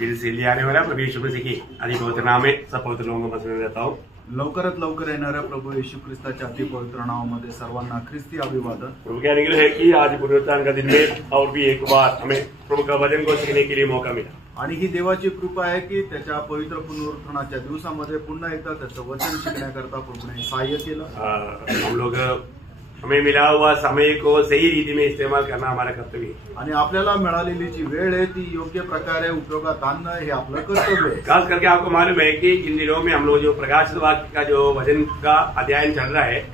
जिनसे लिया आने वाला प्रभु यीशु मसीह की आदि पवित्र नाम में सब पवित्र लोगों को पसंद देता हूँ। लवकरात लवकर येणाऱ्या प्रभू येशू ख्रिस्ताच्या अति पवित्र नावामध्ये सर्वांना ख्रिस्ती अभिवादन। प्रभु के अनुग्रह है कि आज पुनरुत्थान का दिन में और भी एक बार हमें प्रभु का वचन को सीखने के लिए मौका मिला। आणि ही देवाची कृपा आहे की त्याच्या पवित्र पुनरुत्थानाच्या दिवसामध्ये पुन्हा एकदा त्याचं वचन शिकण्याकरता प्रभूने सहाय्य केलं। हम लोग हमें मिला हुआ समय को सही रीति में इस्तेमाल करना हमारा कर्तव्य है आणि आपल्याला मिळालेली जी वेळ आहे ती योग्य प्रकारे उपयोगात आणणं हे आपलं कर्तव्य आहे। खास करके आपको मालूम है कि इन दिनों में हम लोग जो प्रकाशित वाक्य का जो वचन का अध्ययन चल रहा है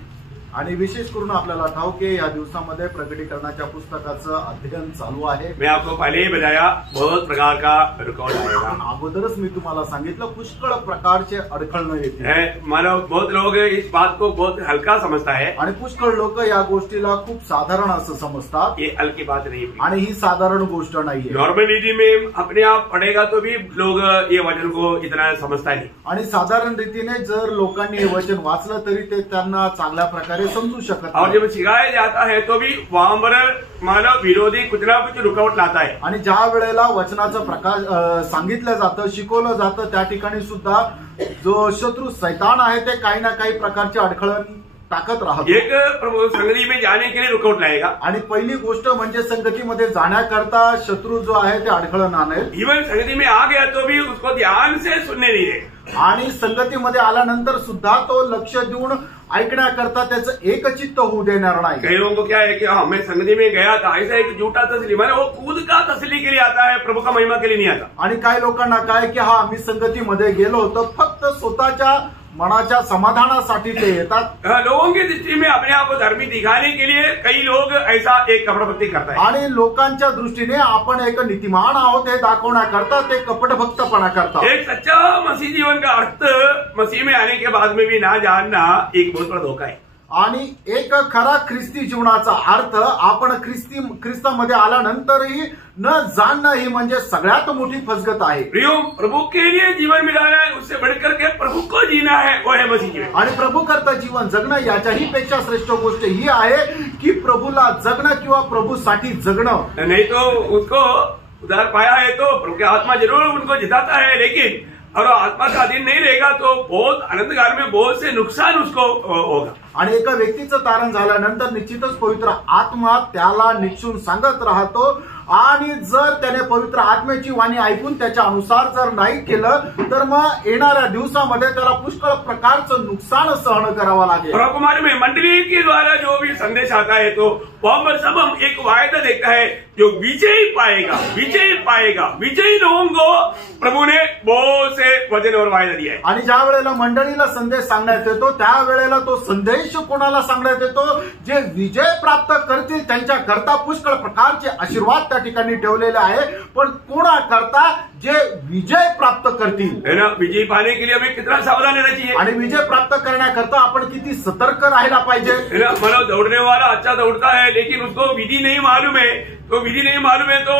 आणि विशेष करून आपल्याला ठाऊक आहे या दिवसामध्ये प्रकटीकरणाच्या पुस्तकाचं अध्ययन चालू आहे। मैं आपको पहले ही बताया बहुत प्रकार का रुकावट आएगा। अगोदरच मी तुम्हाला सांगितलं पुष्कळ प्रकारचे अडखळणं येतील। मानव बहुत लोग इस बात को बहुत हल्का समझता है आणि पुष्कळ लोक या गोष्टीला खूप साधारण असं समजतात। ये हल्की बात नहीं है आणि ही साधारण गोष्ट नाहीये। नॉर्मल रीति में अपने आप पढ़ेगा तो भी लोग ये वचन को इतना समझता नहीं। आणि साधारण रीतीने जर लोकांनी हे वचन वाचलं तरी ते त्यांना चांगल्या प्रकारे समजू शकत। और जब सिखाया जाता है तो भी वहां पर मानव विरोधी कुछ ना कुछ रुकावट लाता है। आणि ज्या वेळेला वचनाचं प्रकाश सांगितलं जातं शिकवलं जातं त्या ठिकाणी सुद्धा जो शत्रू शैतान आहे ते काही ना काही प्रकारचे अडखळण टाकत राहतो। एक प्रभु संगति में जाने के लिए रुकावट लाएगा। आणि पहिली गोष्ट म्हणजे संगतीमध्ये जाण्याकरता शत्रू जो आहे ते अडखळण आणेल। इवन संगति में आ गया तो भी उसको ध्यान से सुनने नहीं देगा। आणि संगतीमध्ये आल्यानंतर सुद्धा तो लक्ष देऊन ऐकण्याकरता त्याचं एकचित्त होऊ देणार नाही। कई लोगों को क्या है कि मैं संगति में गया था ऐसा एक झूठा तसली मैंने वो खुद का तसली के लिए आता है, प्रभु का महिमा के लिए नहीं आता। आणि काही लोकांना काय की मी संगतीमध्ये गेलो होतो फक्त स्वतःच्या मनाच्या समाधानासाठी ते येतात। लोगों की दृष्टि में अपने आप को धर्मी दिखाने के लिए कई लोग ऐसा एक कपड़भक्ति करता है। आणि लोकांच्या दृष्टीने आपण एक नीतिमान आहोत हे दाखवण्याकरता ते कपटभक्तपणा करतात। एक सच्चा मसीह जीवन का अर्थ मसीह में आने के बाद में भी ना जानना एक बहुत बड़ा धोखा है। आणि एक खरा ख्रिस्ती जीवनाचा अर्थ आपण ख्रिस्तामध्ये आल्यानंतरही न जाणणं ही म्हणजे सगळ्यात मोठी फसगत आहे। प्रियो प्रभु के लिए जीवन मिलाना है, उससे बढ़कर के प्रभु को जीना है, वो है मसीह जीवन। आणि प्रभू करता जीवन जगणं याच्याही पेक्षा श्रेष्ठ गोष्ट ही आहे की प्रभूला जगणं किंवा प्रभूसाठी जगणं। नहीं तो उसको उधार पाया है तो प्रभु की आत्मा जरूर उनको जिताता है, लेकिन और आत्मा का अधीन नहीं रहेगा तो बहुत अनंत काल में बहुत से नुकसान उसको होगा। आणि एका व्यक्तीचं तारण झाल्यानंतर निश्चितच पवित्र आत्मा त्याला निक्षून सांगत राहतो आणि जर त्याने पवित्र आत्म्याची वाणी ऐकून त्याच्या अनुसार जर नाही केलं तर मग येणाऱ्या दिवसामध्ये त्याला पुष्कळ प्रकारचं नुकसान सहन करावं लागेल। प्रभु में मंडली के द्वारा जो भी संदेश आता है तो वहां पर सब हम एक वायदा देखता है जो विजयी पाएगा, विजयी पाएगा, विजयी लोगों को प्रभु ने बहुत से वचन और वायदा दिया है। आणि ज्या वेळेला मंडळीला संदेश सांगण्यात येतो त्यावेळेला तो संदेश कोणाला सांगण्यात येतो जे विजय प्राप्त करतील त्यांच्याकरता पुष्कळ प्रकारचे आशीर्वाद त्या ठिकाणी ठेवलेले आहे, पण कोणाकरता जे विजय प्राप्त करतील। है ना, विजय पाने के लिए हमें कितना सावधान रहना चाहिए। आणि विजय प्राप्त करण्याकरता आपण किती सतर्क राहायला पाहिजे। है ना, मतलब दौड़ने वाला अच्छा दौड़ता है लेकिन उसको विधि नहीं मालूम है, तो विधि नहीं मालूम है तो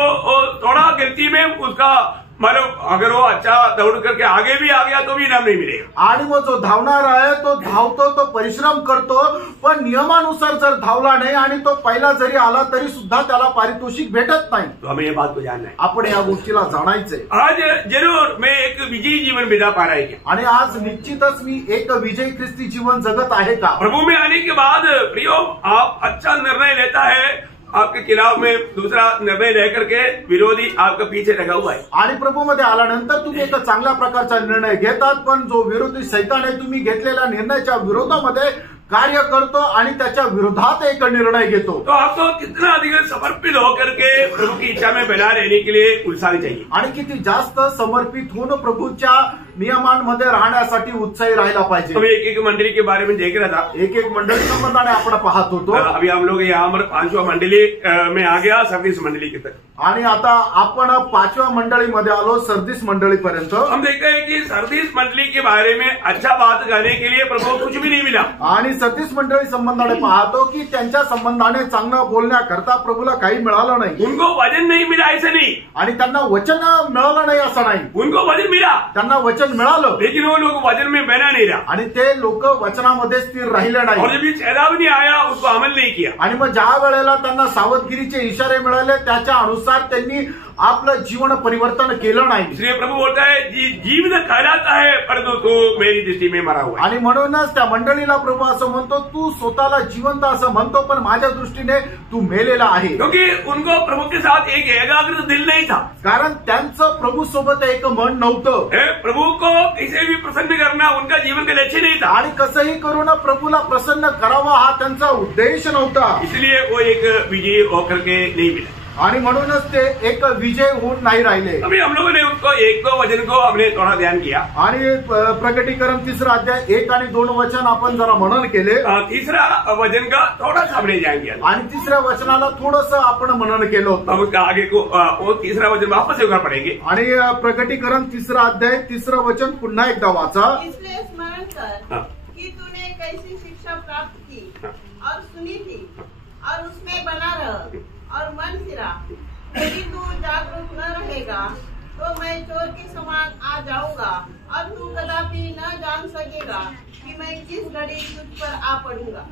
थोड़ा गिनती में उसका मतलब अगर वो अच्छा दौड़ करके आगे भी आ गया तो भी इनाम नहीं मिलेगा। आणि वो जो धावणार आहे तो धावतो, तो परिश्रम करतो, पण नियमानुसार जर धावला नाही आणि तो पहिला जरी आला तरी सुद्धा त्याला पारितोषिक भेटत नाही। तो हमें ये बात को जानना है, आपण या गोष्टीला जाणायचंय। आज जरूर मैं एक विजयी जीवन बिता पा रहा है आणि आज निश्चितच मी एक विजयी ख्रिस्ती जीवन जगत आहे का। प्रभु में आने के बाद प्रियो आप अच्छा निर्णय लेता है, आपके खिलाफ में दूसरा निर्णय लेकर के विरोधी आपके पीछे लगा हुआ है। आणि प्रभूमध्ये आल्यानंतर तुम्ही एक चांगल्या प्रकारचा निर्णय घेतात, पण जो विरोधी शैतान आहे तुम्ही घेतलेल्या निर्णयाच्या विरोधामध्ये कार्य करतो आणि त्याच्या विरोधात एक निर्णय घेतो। तो आपको कितना अधिक समर्पित होकर के प्रभु की इच्छा में बना रहने के लिए उत्साही चाहिए। आणि किती जास्त समर्पित होऊन प्रभूच्या नियमांमध्ये राहण्यासाठी उत्साही राहायला पाहिजे। तो एक एक मंडली के बारे में देख रहा था, एक एक मंडली संबंधाने आपण पाहत होतो। अभी हम लोग यहाँ पर 5वां मंडली में आ गया, सर्विस मंडली की तक। आणि आता आपण 5व्या मंडळीमध्ये आलो, सर्दिस मंडळीपर्यंत। हम देखते हैं कि सर्दिस मंडली के बारे में अच्छा बात करने के लिए प्रभु कुछ भी नहीं मिला। आणि सर्दिस मंडळी संबंधाने पाहतो की त्यांच्या संबंधाने चांगलं बोलण्याकरता प्रभूला काही मिळालं नाही। उनको वचन नहीं मिला ऐसा नहीं, आणि त्यांना वचन मिळालं नाही असं नाही, उनको वचन मिला, त्यांना वचन वचन मिळालं, लेकिन वो लोग वचन में बना नहीं रहा, आणि ते लोक वचनामध्ये स्थिर राहिले और नाही. जब ये चेतावनी आया उसको अमल नहीं किया. आणि मग ज्या वेळेला त्यांना सावधगिरीचे इशारे मिळाले त्याच्या अनुसार त्यांनी आपलं जीवन परिवर्तन केलं नाही. इसलिए प्रभु बोलता है जीवित कहलाता है परंतु तू मेरी दृष्टि में मरा हुआ है. आणि म्हणूनच त्या मंडळीला प्रभू असं म्हणतो, तू स्वतःला जिवंत असं म्हणतो पण माझ्या दृष्टीने तू मेलेला आहे. क्योंकि उनको प्रभु के साथ एक एकाग्र दिल नहीं था. कारण त्यांचं प्रभू सोबत एक मन नव्हतं. प्रभु को किसी भी प्रसन्न करना उनका जीवन का लक्ष्य नहीं था, आणि कसंही करून प्रभूला प्रसन्न करावा हा त्यांचा उद्देश नव्हता. इसलिए वो एक विजयी होकर के नहीं मिला. आणि म्हणूनच ते एक विजय होऊन नाही राहिले. अभी हम लोगों ने उसको एक दो वचन को हमने थोड़ा ध्यान किया. आणि प्रकटीकरण 3 अध्याय 1 आणि 2 वचन आपण जरा मनन केले. तीसरा वचन का थोड़ा सा हमने ध्यान किया आणि 3ऱ्या वचनाला थोडंसं आपण मनन केलं होतं. हम उसका आगे को वो तीसरा वचन वापस होकर पढ़ेंगे. आणि प्रकटीकरण 3 अध्याय 3 वचन पुन्हा एकदा वाचा. इसलिए स्मरण कर कि तूने कैसी शिक्षा प्राप्त की और सुनी थी और उसमें बना रह और मन फिरा. यदि तू जागरूक न रहेगा तो मैं चोर के समान आ जाऊंगा और तू कदापि न जान सकेगा कि मैं किस घड़ी तुझ पर आ पड़ूंगा.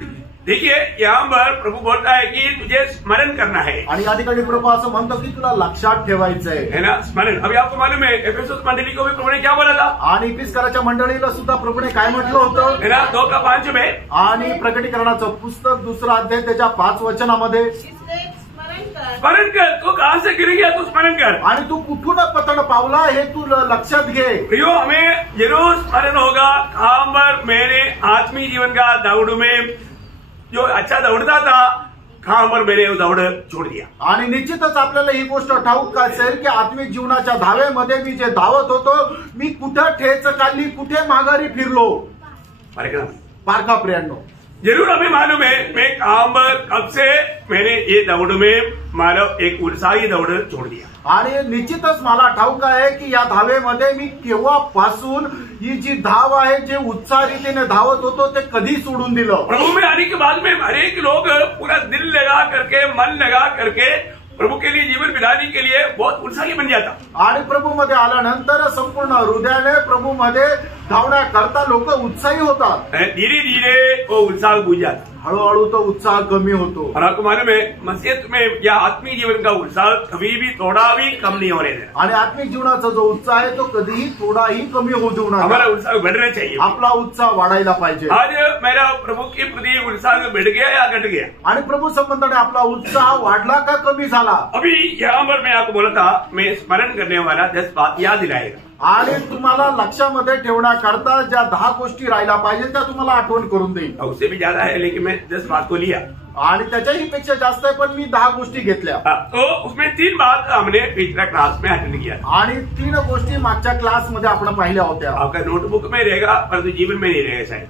देखिए यहाँ पर प्रभु बोलता है कि तुझे स्मरण करना है. आणि या ठिकाणी प्रभू असं म्हणतो की तुला लक्षात ठेवायचंय, है ना, स्मरण. अभी आपको मालूम है एफेसुस मंडली को भी प्रभु ने क्या बोला था. आणि इफिसकराच्या मंडळीला सुद्धा प्रभूने काय म्हटलं होतं, है ना, 2:5 में. आणि प्रकटीकरणाचं पुस्तक 2 अध्याय त्याच्या 5 वचनामध्ये इसलिए स्मरण कर. तू कहाँ से गिर गया, तू स्मरण कर. आणि तू कुठून पतन पावला हे तू लक्षात घे. प्रियो, हमें जरूर स्मरण होगा कहाँ पर मैंने आत्मीय जीवन का दौड़ में जो अच्छा दौड़ता था कहाँ पर मैंने वो दौड़ छोड़ दिया. आणि निश्चितच आपल्याला ही गोष्ट ठाऊक असेल की आत्मिक जीवनाच्या धावेमध्ये मी जे धावत होतो मी कुठे ठेच काढली, कुठे माघारी फिरलो. पारखा प्रियांनो, जरूर हमें मालूम है मैं कहाँ पर कब से मैंने ये दौड़ में मानव एक उत्साही दौड़ छोड़ दिया. आणि निश्चितच मला ठाऊक आहे की या धावेमध्ये मी केव्हापासून ही जी धाव आहे जे उत्साहीतेने धावत होतो ते कधी सोडून दिलं. प्रभु में आने के बाद में हरेक लोग पूरा दिल लगा करके मन लगा करके प्रभु के लिए जीवन बिताने के लिए बहुत उत्साही बन जाता. आणि प्रभू मध्ये आल्यानंतर संपूर्ण हृदयाने प्रभू मध्ये धावण्याकरता लोक उत्साही होतात. धीरे धीरे वो उत्साह बुझ जाता. हळूहळू तो उत्साह कमी होतो. और आपको मालूम है मसीहत में या आत्मीय जीवन का उत्साह कभी भी थोड़ा भी कम नहीं होने देना. आणि आत्मिक जीवनाचा जो उत्साह आहे तो कधीही थोडाही कमी होऊ देऊ नका. हमारा उत्साह बढ़ना चाहिए. आपला उत्साह वाढायला पाहिजे. आज मेरा प्रभु के प्रति उत्साह बढ़ गया या घट गया. आणि प्रभू संबंधाने आपला उत्साह वाढला का कमी झाला. अभी यहाँ पर मैं आपको बोला था मैं स्मरण करने वाला 10 बात याद दिलाएगा. आणि तुम्हाला लक्षामध्ये ठेवण्याकरता ज्या 10 गोष्टी राहिल्या पाहिजे त्या तुम्हाला आठवण करून देईल. उससे भी ज्यादा है लेकिन मैं 10 बात को लिया. आणि त्याच्याही पेक्षा जास्त आहे पण मी 10 गोष्टी घेतल्या. तो उसमें 3 बात हमने पिछला क्लास में अटेंड किया. आणि 3 गोष्टी मागच्या क्लासमध्ये आपण पाहिल्या होत्या. आपका नोटबुक में रहेगा परंतु जीवन में नहीं रहेगा शायद.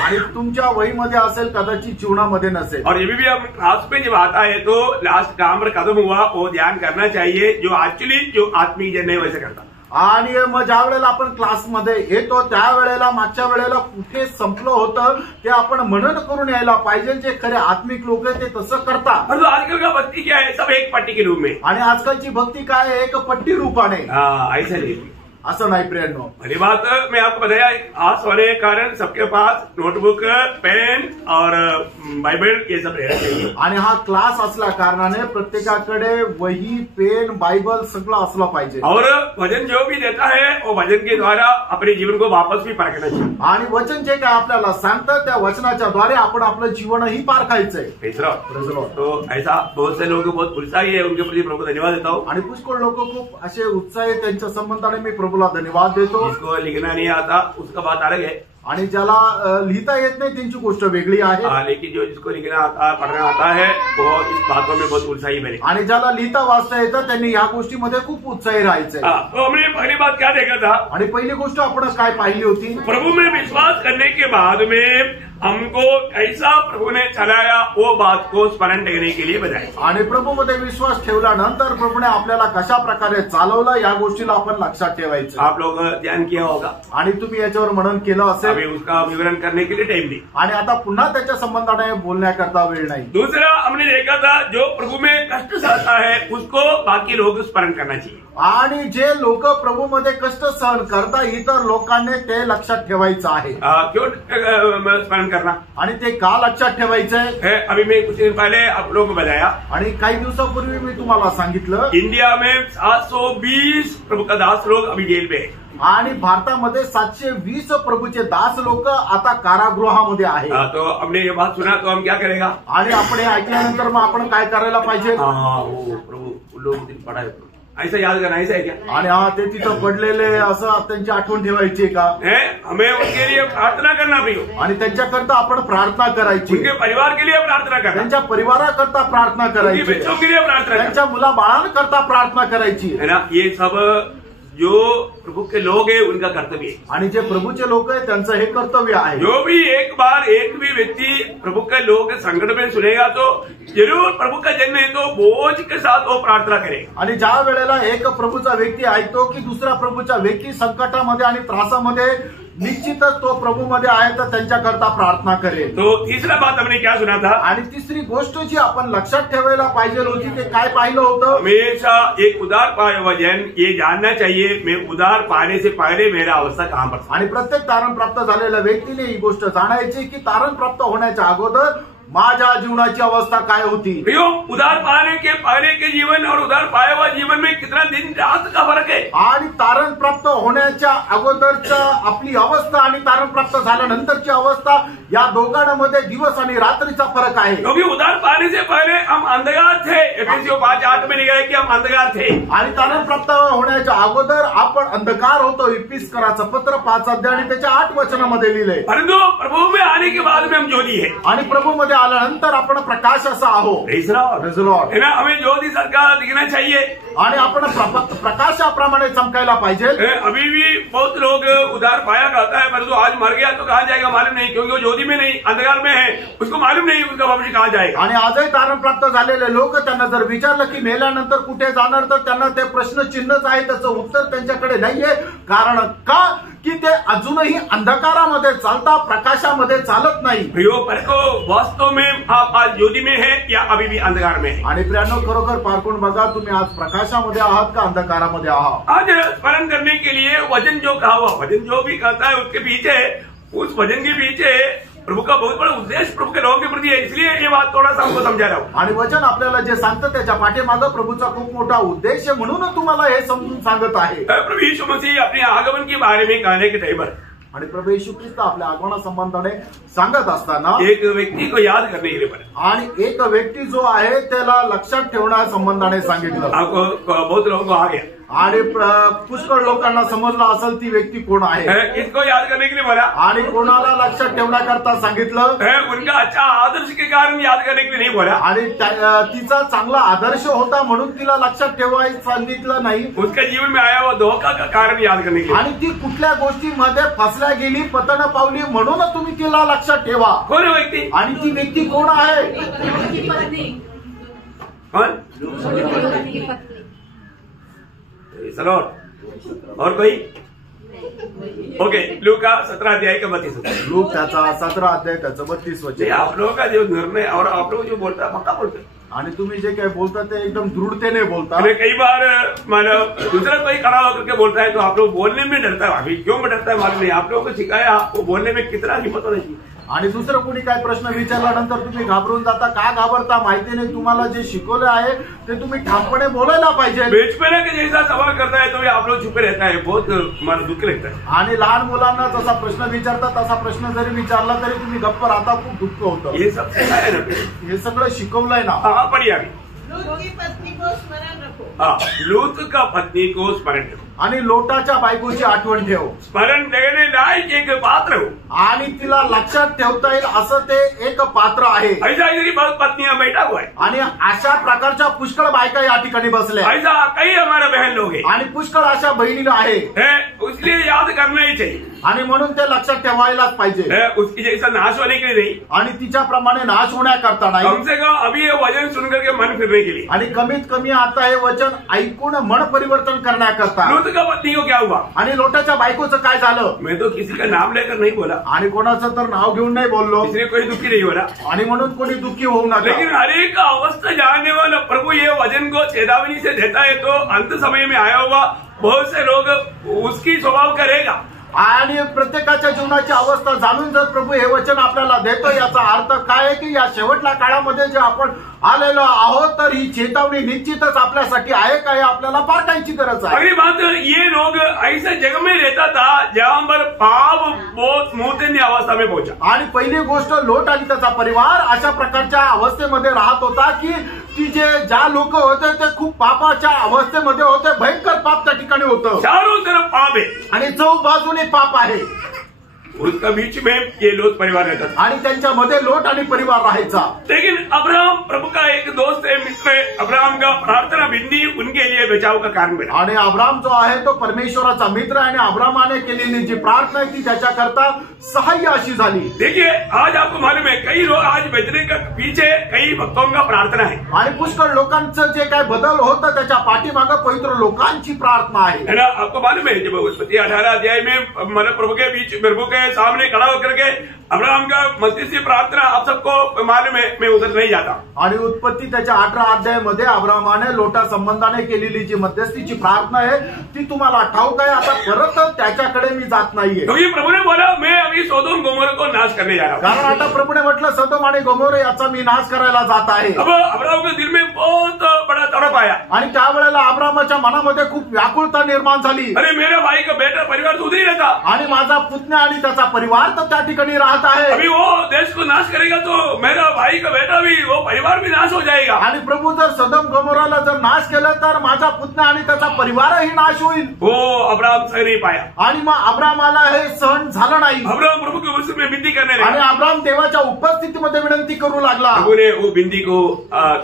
आणि तुमच्या वहीमध्ये असेल कदाचित जीवनामध्ये नसेल. और ये भी हम क्लास पे जब आता है तो लास्ट काम पर खत्म हुआ वो ध्यान करना चाहिए जो एक्चुअली जो आत्मिक जन है वैसे करता. आणि मग ज्या वेळेला आपण क्लासमध्ये येतो त्यावेळेला मागच्या वेळेला कुठे संपलं होतं ते आपण मनन करून यायला पाहिजे. जे खरे आत्मिक लोक आहेत ते तसं करतात. और आजकल का भक्ति क्या है, सब एक पट्टी के रूप में. आणि आजकालची भक्ती काय आहे, एक पट्टी रूपाने. ऐसा नहीं, असं नाही प्रियांनो. पहली बात मैं आपको बताया खास होने के कारण सबके पास नोटबुक पेन और बाइबल ये सब रहना चाहिए. आणि हा क्लास असल्या कारणाने प्रत्येकाकडे वही पेन बाइबल सगळं असलं पाहिजे. और वचन जो भी देता है वो वचन के द्वारा अपने जीवन को वापस भी परखना चाहिए. आणि वचन जे काय आपल्याला सांगतं त्या वचनाच्या द्वारे आपण आपलं जीवनही पारखायचंय. तो ऐसा बहुत से लोग बहुत उत्साही है, उनके प्रति प्रभु धन्यवाद देता हूँ. आणि पुष्कळ लोक खूप असे उत्साही त्यांच्या संबंधाने मी प्रभूला धन्यवाद देतो. जिसको लिखना नहीं आता उसका बात अलग है. आणि ज्याला लिहिता येत नाही त्यांची गोष्ट वेगळी आहे. लेकिन जो जिसको लिखना आता पढ़ना आता है वो इस बातों में बहुत उत्साही बने. आणि ज्याला लिहिता वाचता येतं त्यांनी या गोष्टीमध्ये खूप उत्साही राहायचंय. तो हमने पहली बात क्या देखा था. आणि पहिली गोष्ट आपण काय पाहिली होती, प्रभु में विश्वास करने के बाद में हमको कैसा प्रभु ने चलाया वो बात को स्मरण करने के लिए बताया। आणि प्रभूमध्ये विश्वास ठेवल्यानंतर प्रभूने आपल्याला कशा प्रकारे चालवलं या गोष्टीला आपण लक्षात ठेवायचं। आप लोग ध्यान किया होगा आणि तुम्ही याच्यावर मनन केलं असेल। अभी उसका विवरण करने के लिए टाइम नहीं। आणि आता पुन्हा त्याच्या संबंधाने बोलण्याकरता वेळ नाही। दूसरा हमने देखा था जो प्रभु में कष्ट सहता है उसको बाकी लोग स्मरण करना चाहिए। आणि जे लोक प्रभूमध्ये कष्ट सहन करता इतर लोकांनी ते लक्षात ठेवायचं आहे। क्यों स्मरण करना आणि ते का लक्षात ठेवायचंय? अभी मैं कुछ दिन पहले आप लोगों को बताया। आणि काही दिवसापूर्वी मी तुम्हाला सांगितलं इंडिया में 720 प्रभु का दास लोग अभी जेल में है। आणि भारतामध्ये 720 प्रभूचे दास लोक आता कारागृहामध्ये आहे। तो हमने ये बात सुना तो हम क्या करेगा? आणि आपण हे ऐकल्यानंतर मग आपण काय करायला पाहिजे? वो प्रभु लोग दिन पड़ा है ऐसा याद करना, ऐसा है क्या? आणि ते तिथं पडलेले असं त्यांची आठवण ठेवायची का? हमें उनके लिए प्रार्थना करना भी हो आणि त्यांच्याकरता आपण प्रार्थना करायची। उनके परिवार के लिए प्रार्थना करना, त्यांच्या परिवाराकरता प्रार्थना करायची, बच्चों के लिए प्रार्थना, त्यांच्या मुलाबाळांकरता प्रार्थना करायची है ना। ये सब जो प्रभु के लोग हैं उनका कर्तव्य है। आणि जे प्रभूचे लोक आहेत त्यांचं हे कर्तव्य आहे। जो भी एक बार एक भी व्यक्ति प्रभु के लोग संकट में सुनेगा तो जरूर प्रभु का जन्म है तो बोझ के साथ वो प्रार्थना करेगा। आणि ज्या वेळेला एक प्रभूचा व्यक्ती ऐकतो की दुसऱ्या प्रभूचा व्यक्ती संकटामध्ये आणि त्रासामध्ये निश्चितच तो प्रभूमध्ये आहे तर त्यांच्याकरता प्रार्थना करेल। तो तीसरा बात हमने क्या सुना था? आणि तिसरी गोष्ट जी आपण लक्षात ठेवायला पाहिजे होती ते काय पाहिलं होतं? हमेशा एक उदार पाए हुआ जन ये जानना चाहिए मैं उदार पाने से पहले मेरा अवस्था कहां पर। आणि प्रत्येक तारण प्राप्त झालेल्या व्यक्तीने ही गोष्ट जाणायची की तारण प्राप्त होण्याच्या अगोदर माझ्या जीवनाची अवस्था काय होती। उदार पाने के पहले के जीवन और उदार पाया हुआ जीवन में कितना दिन रात का फर्क है। आणि तारण प्राप्त होण्याच्या अगोदरच्या आपली अवस्था आणि तारण प्राप्त झाल्यानंतरची अवस्था या दोघांमध्ये दिवस आणि रात्रीचा फरक आहे। क्योंकि उदार पाने से पहले हम अंधकार थे। एफएससी 5:8 में लिखा है कि हम अंधकार थे। आणि तारण प्राप्त होण्याच्या अगोदर आपण अंधकार होतो। इफिस्कराचं पत्र 5 अध्याय आणि त्याच्या 8 वचनामध्ये लिहिलंय। परंतु प्रभु में आने के बाद में हम ज्योति है। आणि प्रभूमध्ये आल्यानंतर आपण प्रकाश असा आहो। प्रेज लॉर्ड है ना। हमें ज्योति सरकार दिखना चाहिए आणि आपण प्रकाशाप्रमाणे चमकायला पाहिजे। अभी भी बहुत लोग उदार पाया कहता है परंतु आज मर गया तो कहाँ जाएगा मालूम नहीं, क्योंकि वो ज्योति में नहीं अंधकार में है, उसको मालूम नहीं उसका भविष्य कहाँ जाएगा। आणि आजही तारण प्राप्त झालेले लोक त्यांना जर विचारलं की मेल्यानंतर कुठे जाणार तर त्यांना ते प्रश्न चिन्हच आहे, त्याचं उत्तर त्यांच्याकडे नाहीये। कारण का की ते अजूनही अंधकारामध्ये चालता, प्रकाशामध्ये चालत नाही। प्रियो परको वास्तव में आप आज ज्योति में है या अभी भी अंधकार में है? आणि प्रियांनो खरोखर पारखून बघा तुम्ही आज प्रकाशामध्ये आहात का अंधकारामध्ये आहात? आज स्मरण करने के लिए वचन जो कहा हुआ, वचन जो भी कहता है उसके पीछे, उस वचन के पीछे प्रभु का बहुत बड़ा उद्देश्य प्रभु के लोगों के प्रति है। इसलिए ये बात थोड़ा सा हमको समझा रहा हूँ। आणि वचन आपल्याला जे सांगतं त्याच्या पाठीमागं प्रभूचा खूप मोठा उद्देश आहे म्हणून तुम्हाला हे समजून सांगत आहे। प्रभु यीशु मसीह अपने आगमन के बारे में कहने के टाइम पर आणि प्रभू येशू ख्रिस्त आपल्या आगमनासंबंधाने सांगत असताना एक व्यक्ती को याद करने के लिए बोला आणि एक व्यक्ती जो आहे त्याला लक्षात ठेवण्या संबंधाने सांगितलं। आपको बहुत लोगों को आ गया आणि पुष्कळ लोकांना समजलं असेल ती व्यक्ती कोण आहे। इसको याद करने के लिए बोला आणि कोणाला लक्षात ठेवण्याकरता सांगितलं? उनका अच्छा आदर्श के कारण याद करने के लिए नहीं बोला। आणि तिचा चांगला आदर्श होता म्हणून तिला लक्षात ठेवायला सांगितलं नाही। उसका जीवन में आया हुआ धोखा का कारण याद करने के लिए। आणि ती कुठल्या गोष्टीमध्ये फसल्या गेली, पतन पावली म्हणून तुम्ही तिला लक्षात ठेवा। कोण व्यक्ती? आणि ती व्यक्ती कोण आहे? और कोई? ओके, लूका 17 अध्याय का 32 वचन। लूक त्याचा 17 अध्याय त्याचं 32 वचन। आप लोगों का जो निर्णय और आप लोग जो बोलता है पक्का बोलते हैं आणि तुम्ही जे काही बोलता ते एकदम दृढ़तेने बोलता। कई बार मतलब दूसरा कोई खड़ा होकर के बोलता है तो आप लोग बोलने में डरता है। अभी क्यों में डरता है मालूम नहीं। आप लोगों को सिखाया आपको बोलने में कितना हिम्मत होना चाहिए। आणि दुसरं कोणी काय प्रश्न विचारल्यानंतर तुम्ही घाबरून जाता। का घाबरता? माहिती नाही तुम्हाला जे शिकवलं आहे ते तुम्ही ठामपणे बोलायला पाहिजे। बचपना के जैसा सवाल करता है तो आप लोग चुप रहता है, बहुत मला दुःख लगता है। आणि लहान मुलांना जसा प्रश्न विचारता तसा प्रश्न जरी विचारला तरी तुम्ही गप्प राहता, खूप दुःख होतं। हे सब आहे ना, हे सगळं शिकवलंय ना। हा, पढिए अभी। लूत की पत्नी को स्मरण रखो। हाँ, लूत का पत्नी को स्मरण रखो। आणि लोटाच्या बायकोची आठवण ठेव. स्मरण देने लायक एक पात्र हो. आणि तिला लक्षात ठेवता येईल असं ते एक पात्र आहे. ऐसा इधर बहुत पत्नियां बैठा हुआ है. आणि अशा प्रकारच्या पुष्कळ बायका या ठिकाणी बसल्या. ऐसा कई हमारे बहन लोग हैं. आणि पुष्कळ अशा बहिणीला आहे. इसलिए याद करना ही चाहिए. आणि म्हणून ते लक्षात ठेवायलाच पाहिजे. उसकी जैसा नाश होने के लिए नहीं. आणि तिच्याप्रमाणे नाश होण्याकरता नाही. कम से कम अभी ये वचन सुनकर के मन फिरने के लिए. आणि कमीत कमी आता हे वचन ऐकून मन परिवर्तन करण्याकरता. लूत का पत्नी को क्या हुआ? आणि लोटाच्या बायकोचं काय झालं? मैं तो किसी का नाम लेकर नहीं बोला. आणि कोणाचं तर नाव घेऊन नाही बोललो. इसलिए कोई दुखी नहीं हो रहा. आणि म्हणून कोणी दुःखी होऊ नका. लेकिन हर एक अवस्था जानने वाला प्रभु ये वचन को चेतावनी से देता है, तो अंत समय में आया हुआ बहुत से लोग उसकी स्वभाव करेगा. आणि प्रत्येकाच्या जीवनाची अवस्था जाणून जर प्रभू हे वचन आपल्याला देतो, याचा अर्थ काय आहे की या शेवटल्या काळामध्ये जे आपण आलेलो आहोत, तर ही चेतावणी निश्चितच आपल्यासाठी आहे का हे आपल्याला पारखायची गरज आहे. अगली बात, ये लोग ऐसे जग में रहता था जहां पर पाप बहुत मूर्धन्य अवस्था में पहुंचा. आणि पहिली गोष्ट, लोट आणि त्याचा परिवार अशा प्रकारच्या अवस्थेमध्ये राहत होता की ती ज्या लोक होते ते खूप पापाच्या अवस्थेमध्ये होते. भयंकर पाप त्या ठिकाणी होतं. चारों तरफ पाप है आणि चौक बाजूने पाप आहे. उसका बीच में ये लोग परिवार रहता था. आणि त्यांच्यामध्ये लोट आणि परिवार राहायचा. लेकिन अब्राहम प्रभु का एक दोस्त है, मित्र है. अब्राहम का प्रार्थना बिंदी उनके लिए बचाव का कारण बना. आणि अब्राम जो आहे तो परमेश्वराचा मित्र आहे. आणि अब्रामाने केलेली जी प्रार्थना आहे ती त्याच्याकरता सहाय्य अशी झाली. देखिए, आज आपको मालूम है कई लोग आज बचने का पीछे कई भक्तों का प्रार्थना है. आणि पुष्कळ लोकांचं जे काय बदल होतं त्याच्या पाठीमागं पवित्र लोकांची प्रार्थना आहे ना. आपको मालूम है जब उत्पत्ति 18 अध्याय में मन प्रभु के बीच प्रभु के सामने खड़ा होकर के अब्राहम का मस्ती प्रार्थना आप सबको मालूम है, मैं उधर नहीं जाता. आणि उत्पत्ती त्याच्या 18 अध्यायामध्ये अब्रामाने लोटा संबंधाने केलेली जी मध्यस्थीची प्रार्थना आहे ती तुम्हाला ठाऊक आहे. आता परत त्याच्याकडे मी जात नाहीये. क्योंकि प्रभु ने बोला मैं अभी सोदोम गोमोर को नाश करने जा रहा हूं. कारण आता प्रभूने म्हटलं सदोम आणि गोमोर याचा मी नाश करायला जात आहे. अब अब्राहम के दिल में बहुत बड़ा तड़प आया. आणि त्यावेळेला अब्रामाच्या मनामध्ये खूप व्याकुळता निर्माण झाली. अरे मेरा भाई का बेटा परिवार तो उधर ही रहता. आणि माझा पुतण्या आणि त्याचा परिवार तर त्या ठिकाणी राहत आहे. अभी वो देश को नाश करेगा तो मेरा भाई का बेटा भी, वो परिवार भी नाश हो जाएगा. आणि प्रभू जर सदोम गोमोराला जर नाश केलं तर माझा पुतण्या आणि त्याचा परिवारही नाश होईल. वो अब्राहम सह नहीं पाया. आणि मग अब्रामाला हे सहन झालं नाही. अब्राहम प्रभु के उपस्थिति में विनती करने आणि लगा. अब्राम देवाच्या उपस्थितीमध्ये विनंती करू लागला. प्रभु ने वो विनती को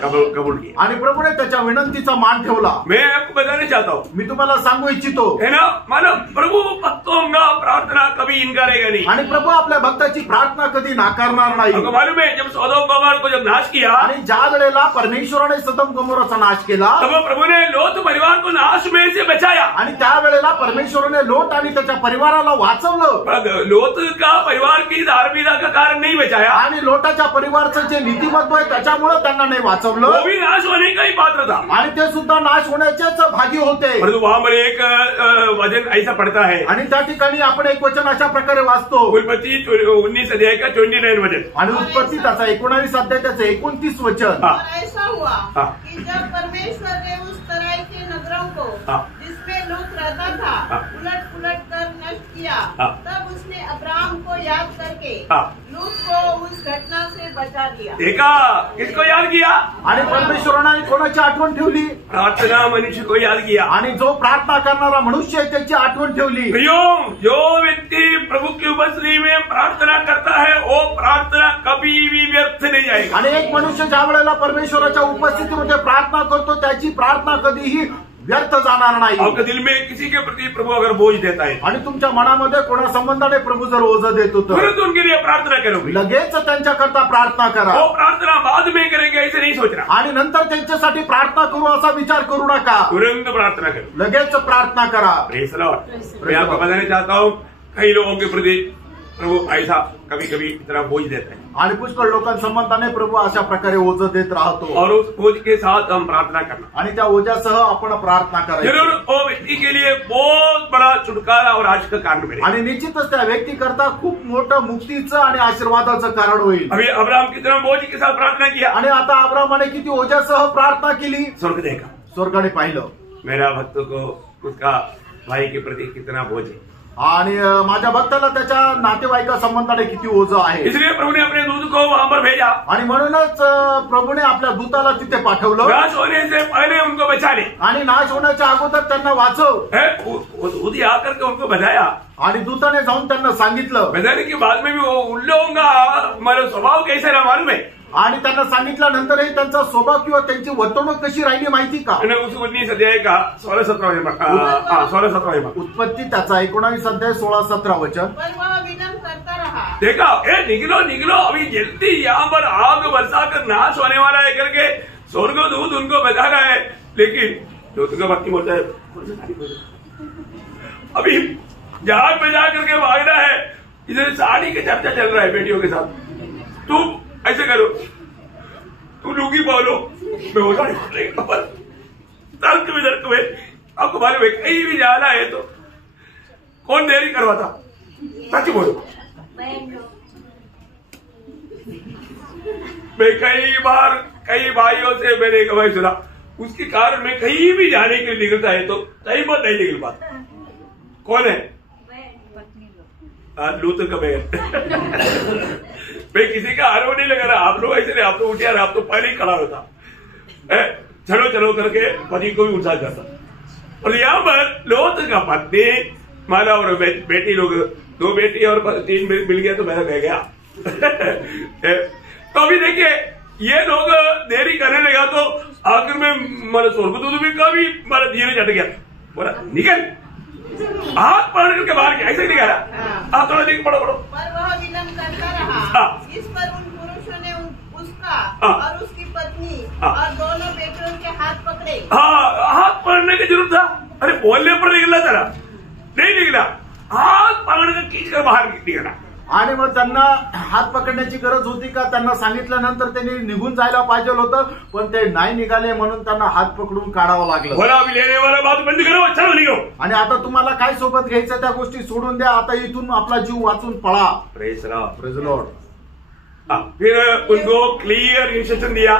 कबूल किया. आणि प्रभूने त्याच्या विनंतीचा मान ठेवला. मैं आपको बताना चाहता हूँ, मी तुम्हाला सांगू इच्छितो, है ना, मानो प्रभु भक्तों का प्रार्थना कभी इनकारेगा नहीं. आणि प्रभू आपल्या भक्ताची प्रार्थना कधी नाकारणार नाही. आपको मालूम है जब सदोम गोमोर को जब नाश किया, आणि ज्या वेळेला परमेश्वराने सदोम गोमोराचा नाश केला, तब प्रभु ने लोत परिवार को नाश में से बचाया. आणि त्यावेळेला परमेश्वराने लोट आणि त्याच्या परिवाराला वाचवलं. लोत का परिवार की धार्मिकता का कारण नहीं बचाया. आणि लोटाच्या परिवारचं जे नीतिमत्व आहे त्याच्यामुळे त्यांना नाही वो वाचवलं. भी नाश होने का ही पात्र था. आणि ते सुद्धा नाश होण्याचेच भागी होते. परंतु वहां पर एक वचन ऐसा पड़ता है. आणि त्या ठिकाणी आपण एक वचन अशा प्रकारे वाचतो. उत्पत्ति 19 अध्याय का 29 वचन. आणि उत्पत्ती त्याचा 19 अध्याय त्याचं 29 वचन. हाँ. और ऐसा हुआ हाँ. कि जब परमेश्वर ने उस तराई के नगरों को हाँ. जिसमें लूत रहता था हाँ. उलट पुलट कर नष्ट किया, हाँ. तब उसने अब्राहम को याद करके हाँ. लूत को उस घटना से बचा लिया. देखा, किसको याद किया? आणि परमेश्वराने कोणाची आठवण ठेवली? प्रार्थना मनुष्य को याद किया. आणि जो प्रार्थना करणारा मनुष्य आहे त्याची आठवण ठेवली. जो व्यक्ति प्रभु की उपस्थिति में प्रार्थना करता है वो प्रार्थना कभी भी व्यर्थ नहीं जाएगा. आणि एक मनुष्य ज्या वेळेला परमेश्वराच्या उपस्थितीमध्ये प्रार्थना करतो त्याची प्रार्थना कधीही व्यर्थ जाणार नाही. आपके दिल में किसी के प्रति प्रभु अगर बोझ देता है, आणि तुमच्या मनामध्ये कोणा संबंधाने प्रभू जर ओझं देतो तर तुरंत उनके लिए प्रार्थना करोगे. लगेच त्यांच्याकरता प्रार्थना करा. वो प्रार्थना बाद में करेंगे ऐसे नहीं सोचना. आणि नंतर त्यांच्यासाठी प्रार्थना करू असा विचार करू नका. तुरंत प्रार्थना करो. लगेच प्रार्थना करा. Praise the Lord. मैं आपको बताना चाहता हूँ कई लोगों के प्रति प्रभु ऐसा कभी कभी इतना बोझ देता है. आणि पुष्कळ लोकांसंबंधाने प्रभू अशा प्रकारे ओझं देत राहतो. और उस बोझ के साथ हम प्रार्थना करना. आणि त्या ओझ्यासह आपण प्रार्थना जरूर करायची. वो व्यक्ति के लिए बहुत बड़ा छुटकारा और आज का कारण मिलेगा. आणि निश्चितच त्या व्यक्तीकरता खूप मोठं मुक्तीचं आणि आशीर्वादाचं कारण होईल. अभी अब्राहम कितना बोझ के साथ प्रार्थना किया. आणि आता अब्रामाने किती ओझ्यासह प्रार्थना केली. स्वर्ग देखा, स्वर्गाने पाहिलं मेरा भक्त को उसका भाई के प्रति कितना बोझ है. आणि माझ्या भक्ताला त्याच्या नातेवाईका संबंधाने किती ओझं आहे. इसलिए प्रभु ने अपने दूत को वहां पर भेजा आणि म्हणूनच प्रभूने आपल्या दूताला तिथे पाठवलं. नाश होने से पहले उनको बचा ले आणि नाश होण्याच्या अगोदर त्यांना वाचव. दूत आकर के उनको बताया आणि दूताने जाऊन त्यांना सांगितलं. बताने के बाद में भी वो उन लोगों का मतलब स्वभाव कैसा रहा मालूम है. आणि त्यांना सांगितल्यानंतरही त्यांचा स्वभाव किंवा त्यांची वर्तणूक कशी राहिली माहिती का. उस 19 अध्याय का 16-17 उत्पत्ती त्याचा 19 अध्याय 16-17 वचन. पर वह विलंब करता रहा. देखा निकलो निकलो अभी जल्दी यहाँ पर आग बरसा कर नाश होने वाला है करके स्वर्गदूत उनको बता रहा है. लेकिन दूत का पत्नी बोलता है अभी जहाज में जा करके भागना है. इधर साड़ी का चर्चा चल रहा है बेटियों के साथ. तुम ऐसे करो तुम लूंगी बोलो मैं हो तर्क में आपको मालूम है कहीं भी जाना है तो कौन देरी करवाता. सच बोलो. मैं कई भाइयों से मैंने एक भाई सुना उसके कारण में कहीं भी जाने के लिए निकलता है तो कहीं पर नहीं निकल पाता. कौन है लूथर का बहन. मैं किसी का आरोप नहीं लगा रहा. आप लोग ऐसे नहीं. आप लोग उठिया आप तो पहले ही खड़ा होता चलो चलो करके पति को भी उठा जाता. और यहाँ पर लूथर का पत्नी माला और बेटी लोग 2 बेटी और 3 मिल गया तो मेरा कह गया. तो अभी देखिए ये लोग देरी करने लगा तो आखिर में मेरे स्वर्गदूत भी का भी मेरा धीरे चट गया. बोला निकल हाथ पकड़ करके बाहर गया. ऐसे निकाला हाथ थोड़ा दिख पड़ो. पर वह विलंब करता रहा. इस पर उन पुरुषों ने उसका और उसकी पत्नी और दोनों बेटियों के हाथ पकड़े. हाथ पकड़ने की जरूरत था. अरे बोलने पर निकला था नहीं निकला. हात पकडून खींच बाहेर निघाला. आणि मग त्यांना हात पकडण्याची गरज होती का. त्यांना सांगितल्यानंतर त्यांनी निघून जायला पाहिजे होतं पण ते नाही निघाले म्हणून त्यांना हात पकडून काढावं लागलं. बोला अभी लेने वाला बात बंद करो चलो निघो. आणि आता तुम्हाला काय सोबत घ्यायचं त्या गोष्टी सोडून द्या. आता इथून आपला जीव वाचून पळा. Praise Lord. फिर उनको क्लियर इंस्ट्रक्शन दिया.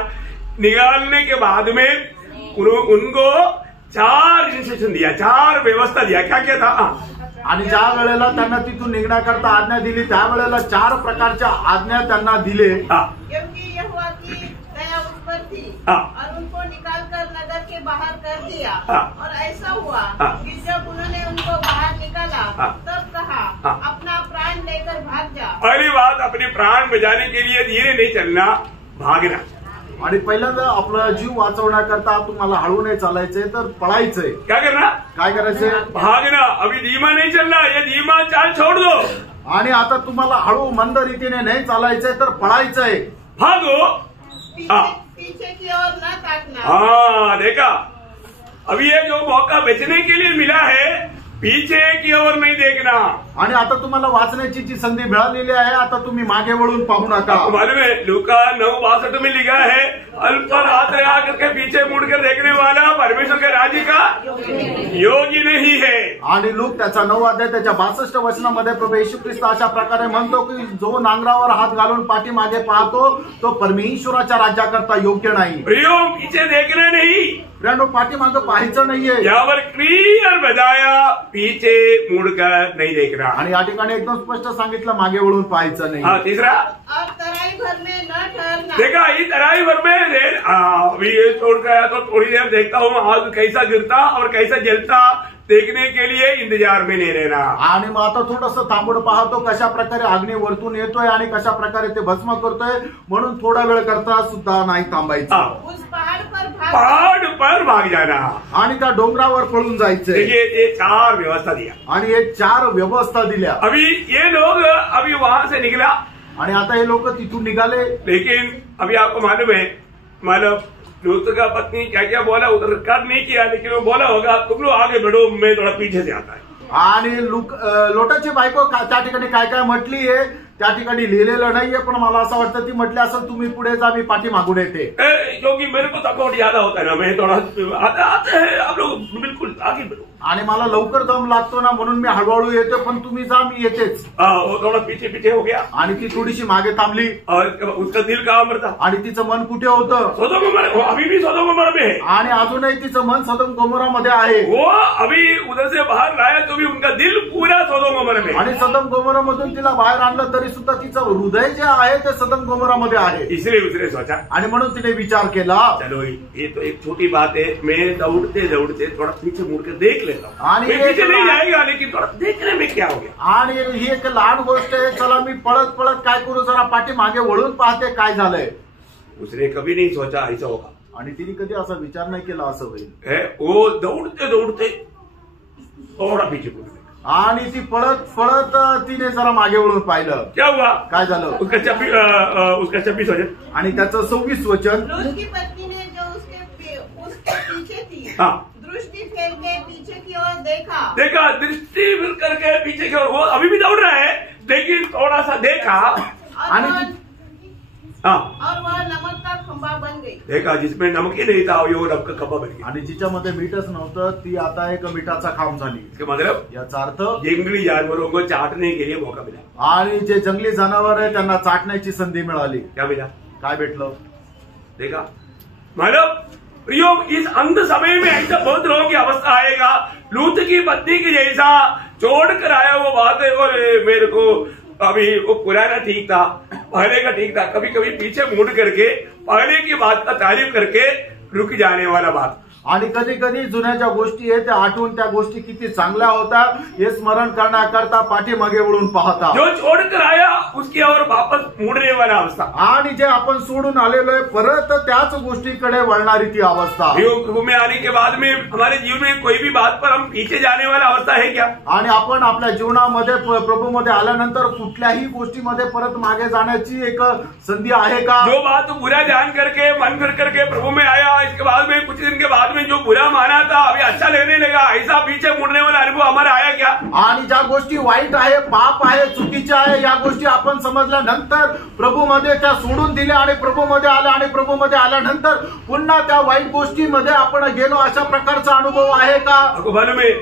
निकालने के बाद में उनको 4 इंस्ट्रक्शन दिया. 4 व्यवस्था दिया. क्या क्या था. आणि ज्या वेळेला त्यांना तिथून निघण्याकरता आज्ञा दिली त्यावेळेला 4 प्रकारच्या आज्ञा त्यांना दिले. क्योंकि यहोवा की दया उस पर थी और उनको निकालकर नगर के बाहर कर दिया. और ऐसा हुआ कि जब उन्होंने उनको बाहर निकाला तब कहा अपना प्राण लेकर भाग जा. पहली बात अपने प्राण बचाने के लिए धीरे नहीं चलना भागना. आणि पहिल्यांदा आपला जीव वाचवण्याकरता तुम्हाला हळू नाही चालायचंय तर पळायचंय. क्या करना. काय करायचंय. भागना. अभी धीमा नहीं चलना. ये धीमा चाल छोड़ दो. आणि आता तुम्हाला हळू मंद रीतीने नाही चालायचंय तर पळायचंय. भागो. पीछे की ओर न ताकना. देखा अभी ये जो मौका बचने के लिए मिला है पीछे की ओर नहीं देखना. आणि आता तुम्हाला वाचण्याची जी संधी मिळालेली आहे आता तुम्ही मागे वळून पाहू नका. मालूम है लूका 9:62 में लिखा है अल्प रात्र आकर के पीछे मुड़कर देखने वाला परमेश्वर के राज्य का योगी नहीं है. आणि लूक त्याचा 9 अध्याय त्याच्या 62 वचनामध्ये प्रभू येशू ख्रिस्त अशा प्रकारे म्हणतो की जो नांगरावर हात घालून पाठीमागे पाहतो तो परमेश्वराच्या राज्याकरता योग्य नाही. प्रियो पीछे देखना नहीं. फ्रेंडो पाठीमागे पाहायचं नाहीये. यावर क्लियर बताया पीछे मुड़कर नहीं देखना. आणि या ठिकाणी एकदम स्पष्ट सांगितलं मागे वळून पाहायचं नाही. तीसरा और तराई भर में न ठहरना. देखा ये तराई भर में अभी ये छोड़ गया तो थोड़ी देर देखता हूँ आग कैसा गिरता और कैसा जलता देखने के लिए इंतजार में नहीं रहना. आणि मग आता थोडंसं थांबून पाहतो कशा प्रकारे अग्नी वरतून येतोय आणि कशा प्रकारे ते भस्म करतोय म्हणून थोडा वेळ करता सुद्धा नाही थांबायचं. उस पहाड़ पर भाग जाना. आणि त्या डोंगरावर पळून जायचं. देखिए ये 4 व्यवस्था दिया. आणि हे 4 व्यवस्था दिल्या. अभी ये लोग अभी वहां से निकला आणि आता हे लोक तिथून निघाले. लेकिन अभी आपको मालूम है मतलब लूत का पत्नी क्या क्या बोला उधर कर नहीं किया लेकिन वो बोला होगा तुम लोग आगे बढ़ो मैं थोड़ा पीछे से आता है. आणि लोटाची बायको त्या ठिकाणी काय काय म्हटली आहे त्या ठिकाणी लिहिलेलं नाहीये पण मला असं वाटतं ती म्हटली असेल तुम्ही पुढे जा मी पाठी मागून येते. क्योंकि मेरे को सपोर्ट ज्यादा होता है ना मैं थोड़ा आते हैं आप लोग बिल्कुल आगे आगे बढ़ो। आणि मला लवकर दम लागतो ना म्हणून मी हळूहळू येतो, पण तुम्ही जा मी येतेच. वो थोड़ा पीछे पीछे हो गया आणि ती थोडीशी मागे थांबली. और उसका दिल कहाँ पर था? आणि तिचं मन कुठे होतं? सोदोम गोमोरा, वो अभी भी सोदोम गोमोरा में है। आणि अजूनही तिचं मन सदोम गोमोरामध्ये आहे. वो अभी उधर से बाहर लाया तो भी उनका दिल पूरा सोदोम गोमोरा में है। आणि सदोम गोमोरामधून तिला बाहेर आणलं तरी सुद्धा तिचं हृदय जे आहे ते सदोम गोमोरामध्ये आहे. इसलिए उसने सोचा आणि म्हणून तिने विचार केला, चलो ये तो एक छोटी बात है, मैं दौड़ते दौड़ते थोड़ा पीछे मुड़ कर देख लेता हूँ। आणि मैं पीछे नहीं जाएगा, लेकिन थोड़ा देखने में क्या हो गया। आणि ही एक लहान गोष्ट आहे, चला मी पळत पळत काय करू, जरा पाठी मागे वळून पाहते काय झालंय. उसने कभी नहीं सोचा ऐसा होगा, आणि तिने कधी असा विचार नाही केला असं होईल. वो दौड़ते दौड़ते थोड़ा पीछे मुड़ गया। आणि ती पळत पळत तिने जरा मागे वळून पाहिलं. क्या हुआ? काय झालं? उसका 26 वचन आणि त्याचं 26 वचन, लूत की पत्नी ने जो उसके पीछे थी, हाँ। दृष्टि फेर के पीछे की ओर देखा दृष्टि फिर करके पीछे की ओर, वो अभी भी दौड़ रहा है लेकिन थोड़ा सा देखा आणि और वह नमक का खंबा बन गई। देखा जिसमें नमक ही नहीं था वो नमक का खंबा बन गया। आणि जिच्यामध्ये मीठच नव्हतं ती आता एक मिठाचा खांब झाली. इसका मतलब याचा अर्थ जंगली जानवरों को चाटने के लिए मौका मिला। आणि जे जंगली जनावर आहे त्यांना चाटण्याची संधी मिळाली. क्या मिला? काय भेटलं? देखा मतलब प्रियो, इस अंत समय में ऐसा बहुत लोगों की अवस्था आएगा, लूत की पत्नी की जैसा छोड़ कर आया वो बात है। और मेरे को अभी वो पुराना ठीक था, पहले का ठीक था, कभी कभी पीछे मुड़ करके पहले की बात का तारीफ करके रुक जाने वाला बात. आणि कधी कधी जुन्या ज्या गोष्टी आहेत त्या आठवून त्या गोष्टी किती चांगल्या होत्या हे स्मरण करण्याकरता पाठीमागे वळून पाहता. जो छोड़कर आया उसकी ओर वापस मुड़ने वाला अवस्था. आणि जे आपण सोडून आलेलो आहे परत त्याच गोष्टीकडे वळणारी ती अवस्था. प्रभु में आने के बाद में हमारे जीवन में कोई भी बात पर हम पीछे जाने वाला अवस्था है क्या? आणि आपण आपल्या जीवनामध्ये प्रभूमध्ये आल्यानंतर कुठल्याही गोष्टीमध्ये परत मागे जाण्याची एक संधी आहे का? जो बात बुरा जान करके मन कर करके प्रभु में आया, इसके बाद में कुछ दिन के बाद में जो बुरा माना था अभी अच्छा लगने लगा, ऐसा पीछे मुड़ने वाला अनुभव हमारा आया क्या? आणि ज्या गोष्टी वाईट आहे, पाप आहे, चुकीच्या आहे या गोष्टी आपण समजल्यानंतर प्रभूमध्ये त्या सोडून दिल्या आणि प्रभूमध्ये आल्या आणि प्रभूमध्ये आल्यानंतर पुन्हा त्या वाईट गोष्टीमध्ये आपण गेलो, अशा प्रकारचा अनुभव आहे का? आपको मालूम है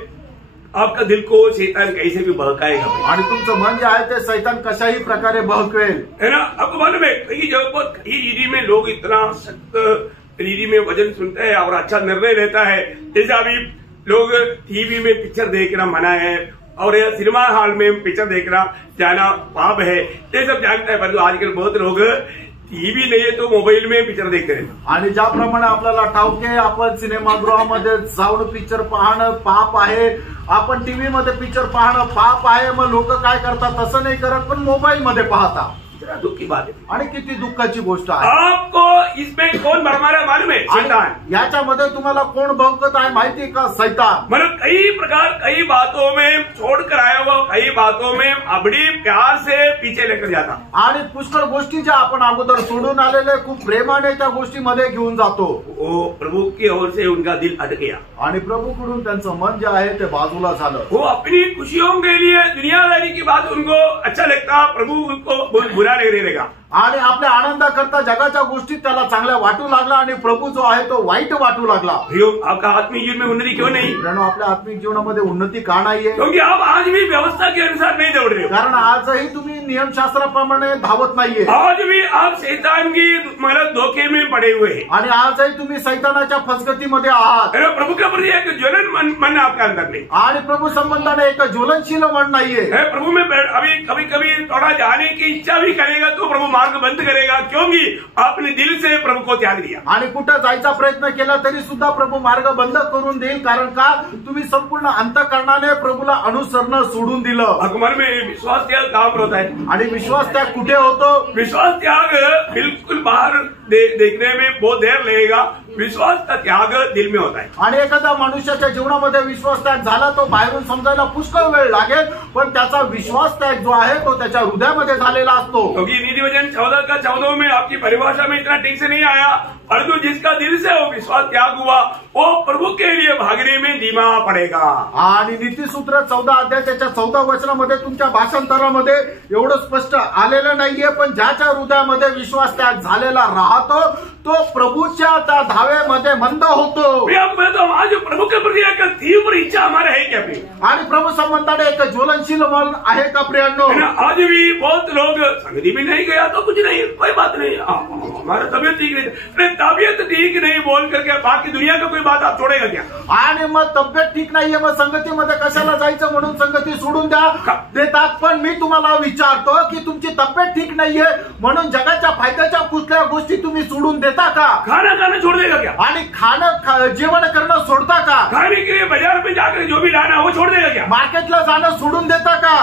आपका दिल को शैतान कैसे भी बहकाएगा, आणि तुमचं मन जे आहे ते शैतान कशाही प्रकारे बहकवेल, है ना? आपको मालूम है कई जगह पर कई रीति में लोग इतना सख्त रीति में वचन सुनते हैं और अच्छा निर्णय लेता है। जैसे अभी लोग टीवी में पिक्चर देखना मना है और सिनेमा हॉल में पिक्चर देखना जाना पाप है, ये सब जानता है, परंतु आजकल बहुत लोग टीव्ही नाही तो मोबाईल में पिक्चर देखते हैं. आणि ज्याप्रमाणे आपल्याला ठाऊक आहे आपण सिनेमागृहामध्ये जाऊन पिक्चर पाहणं पाप आहे, आपण टीव्ही मध्ये पिक्चर पाहणं पाप आहे. मग लोक काय करतात? तसं नाही करत, पण मोबाईल मध्ये पाहता. दुख की बात है. आणि किती दुःखाची गोष्ट आहे. आपको इसमें कौन भरमारा मालूम है? शैतान. याच्यामध्ये तुम्हाला कोण भौकत आहे माहिती का? शैतान. मतलब कई प्रकार कई बातों में छोड़कर आया हुआ, कई बातों में बड़ी प्यार से पीछे लेकर जाता. आणि पुष्कळ गोष्टी ज्या आपण अगोदर सोडून आलेले खूप प्रेमाने त्या गोष्टीमध्ये घेऊन जातो. वो प्रभु की ओर से उनका दिल अटक गया आणि प्रभूकडून त्यांचं मन जे आहे ते बाजूला झालं. वो अपनी खुशियों के लिए दुनियादारी की बात उनको अच्छा लगता, प्रभु उनको बहुत बुरा लगने लगा. आणि आपल्या आनंदाकरता जगाच्या गोष्टी त्याला चांगल्या वाटू लागला आणि प्रभू जो आहे तो वाईट वाटू लागला. आपका आत्मिक जीवन में उन्नति क्यों नहीं? मित्रांनो, आपल्या आत्मिक जीवनामध्ये उन्नती का नाहीये? क्योंकि आप आज भी व्यवस्था के अनुसार नहीं दौड़ रहे हो. कारण आजही तुम्ही नियमशास्त्राप्रमाणे धावत नाहीये. आज भी आप शैतान की मतलब धोखे में पड़े हुए हैं. आणि आजही तुम्ही शैतानाच्या फसगतीमध्ये आहात. प्रभु के प्रति एक ज्वलन मन आपके अंदर नहीं. आणि प्रभू संबंधाने एक ज्वलनशील मन नाहीये. प्रभु में अभी कभी कभी थोड़ा जाने की इच्छा भी करेगा तो प्रभु मार्ग बंद करेगा, क्योंकि आपने दिल से प्रभु को त्याग दिया. आणि कुठं जायचा प्रयत्न केला तरी सुद्धा प्रभू मार्ग बंद करून देईल. कारण का? तुम्ही संपूर्ण अंतःकरणाने प्रभूला अनुसरणं सोडून दिलं. मन में विश्वास त्याग काम होता है. आणि विश्वास त्याग कुठे होतो? विश्वास त्याग बिल्कुल बाहर देखने में बहुत देर लगेगा, विश्वास का त्याग दिल में होता है. आणि एखाद्या मनुष्याच्या जीवनामध्ये विश्वास त्याग झाला तो बाहेरून समजायला पुष्कळ वेळ लागेल, पण त्याचा विश्वास त्याग जो आहे तो त्याच्या हृदयामध्ये झालेला असतो. क्योंकि नीतिवचन 14 में आपकी परिभाषा में इतना ठीक से नहीं आया, परंतु जिसका दिल से वो विश्वास त्याग हुआ वो प्रभु के लिए भागने में धीमा पड़ेगा. आणि नीतिसूत्र 14 अध्याय त्याच्या 14 वचनामध्ये तुमच्या भाषांतरामध्ये एवढं स्पष्ट आलेलं नाहीये, पण ज्याच्या हृदयामध्ये विश्वास त्याग झालेला राहतो तो प्रभूच्या त्या धावेमध्ये मंद होतो. मैं आपको कहता हूं आज प्रभु के प्रति एक तीव्र इच्छा हमारा है क्या प्रिय? आणि प्रभु संबंधाने एक ज्वलनशील मन आहे का प्रियांनो? है ना? आज भी बहुत लोग संगति भी नहीं गया तो कुछ नहीं, कोई बात नहीं, हमारा तबियत ठीक नहीं, अरे तबियत ठीक नहीं बोल करके बाकी दुनिया का कोई बात आप छोड़ेगा क्या? आणि मग तब्येत ठीक नाहीये, मग संगतीमध्ये कशाला जायचं म्हणून संगती सोडून देतात. पण मी तुम्हाला विचारतो की तुमची तब्येत ठीक नाहीये म्हणून जगाच्या फायद्याच्या कुठल्या गोष्टी तुम्ही सोडून देता का? खाना खाना छोड़ देगा क्या? आणि जेवण करणं सोडता का? खाने के लिए बाजार में जाकर जो भी लाना वो छोड़ देगा क्या? मार्केटला जाणं सोडून देता का?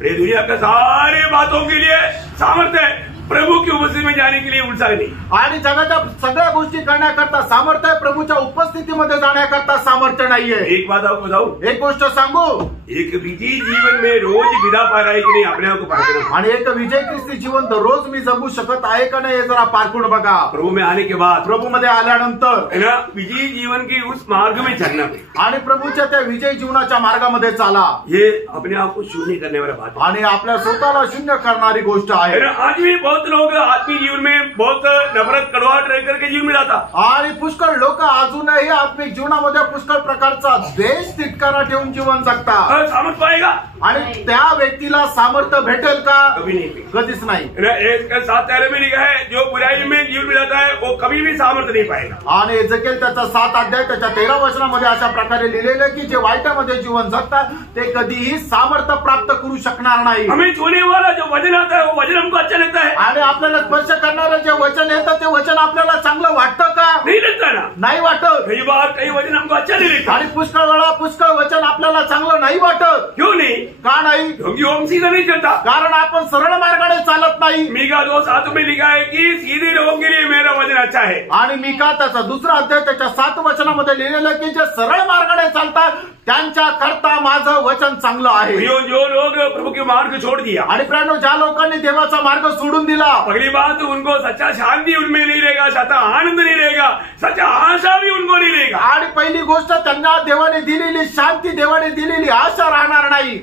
अरे दुनिया का सारे बातों के लिए सामर्थ्य है, प्रभु की उपस्थिति में जाने के लिए उत्साह नहीं. आणि जगाच्या सगळ्या गोष्टी करण्याकरता सामर्थ्य आहे, प्रभूच्या उपस्थितीमध्ये जाण्याकरता सामर्थ्य नाहीये. एक बात आपको बताऊं, एक गोष्ट सांगू, एक विजयी जीवन में रोज विदा पा रहा है कि नहीं अपने आप को पारखना. आणि एक विजय ख्रिस्ती जीवन दररोज मी जगू शकत आहे का नाही हे जरा पारखून बघा. प्रभु में आने के बाद, प्रभू मध्ये आल्यानंतर है ना, विजयी जीवन की उस मार्ग में चलना आणि प्रभूच्या त्या विजय जीवनाच्या मार्गामध्ये चाला. ये अपने आप को शून्य करने वाला बात है. आणि आपल्या स्वतःला शून्य करणारी गोष्ट आहे. आज भी बहुत लोग आत्मिक जीवन में बहुत नफरत कड़वाहट रह करके जीवन में जाता. आणि पुष्कळ लोक अजूनही आत्मिक जीवनामध्ये पुष्कळ प्रकारचा द्वेष तिटकारा ठेवून जीवन जगतात. सामर्थ पाएगा आणि त्या व्यक्तीला सामर्थ्य भेटेल का? कभी नहीं, कधीच नाही. इसका 7 अध्याय में लिखा है जो बुराई में जीवन में जाता है वो कभी भी सामर्थ्य नहीं पाएगा. आणि एजेकिएल त्याचा 7 अध्याय त्याच्या 13 वचनामध्ये अशा प्रकारे लिहिलेलं की जे वाईटामध्ये जीवन जगतात ते कधीही सामर्थ्य प्राप्त करू शकणार नाही. हमें छूने वाला जो वचन आता है वो वचन हमको अच्छा लगता है. आणि आपल्याला स्पर्श करणारं जे वचन येतं ते वचन आपल्याला चांगलं वाटतं का? नहीं लगता ना. नाही वाटत. कई बार कई वचन हमको अच्छा नहीं लगता. आणि पुष्कळ वेळा पुष्कळ वचन आपल्याला चांगलं नाही वाटत. क्यों नहीं? का नाही? क्योंकि हम सीधा नहीं चलता. कारण आपण सरळ मार्गाने चालत नाही. मीका 2:7 में लिखा है कि सीधे लोगों के लिए मेरा वचन अच्छा है. आणि मीका त्याचा 2रा अध्याय त्याच्या 7 वचनामध्ये लिहिलेलं की जे सरळ मार्गाने चालतात त्यांच्या करता माझं वचन चांगलं आहे. जो लोग प्रभु के मार्ग छोड़ दिया, आणि प्रियांनो ज्या लोकांनी देवाचा मार्ग सोडून दिला, पहली बात उनको सच्चा शांति उनमें नहीं रहेगा, सच्चा आनंद नहीं रहेगा, सच्चा आशा भी उनको नहीं रहेगा. आणि पहिली गोष्ट त्यांना देवाने दिलेली शांती, देवाने दिलेली आशा राहणार नाही.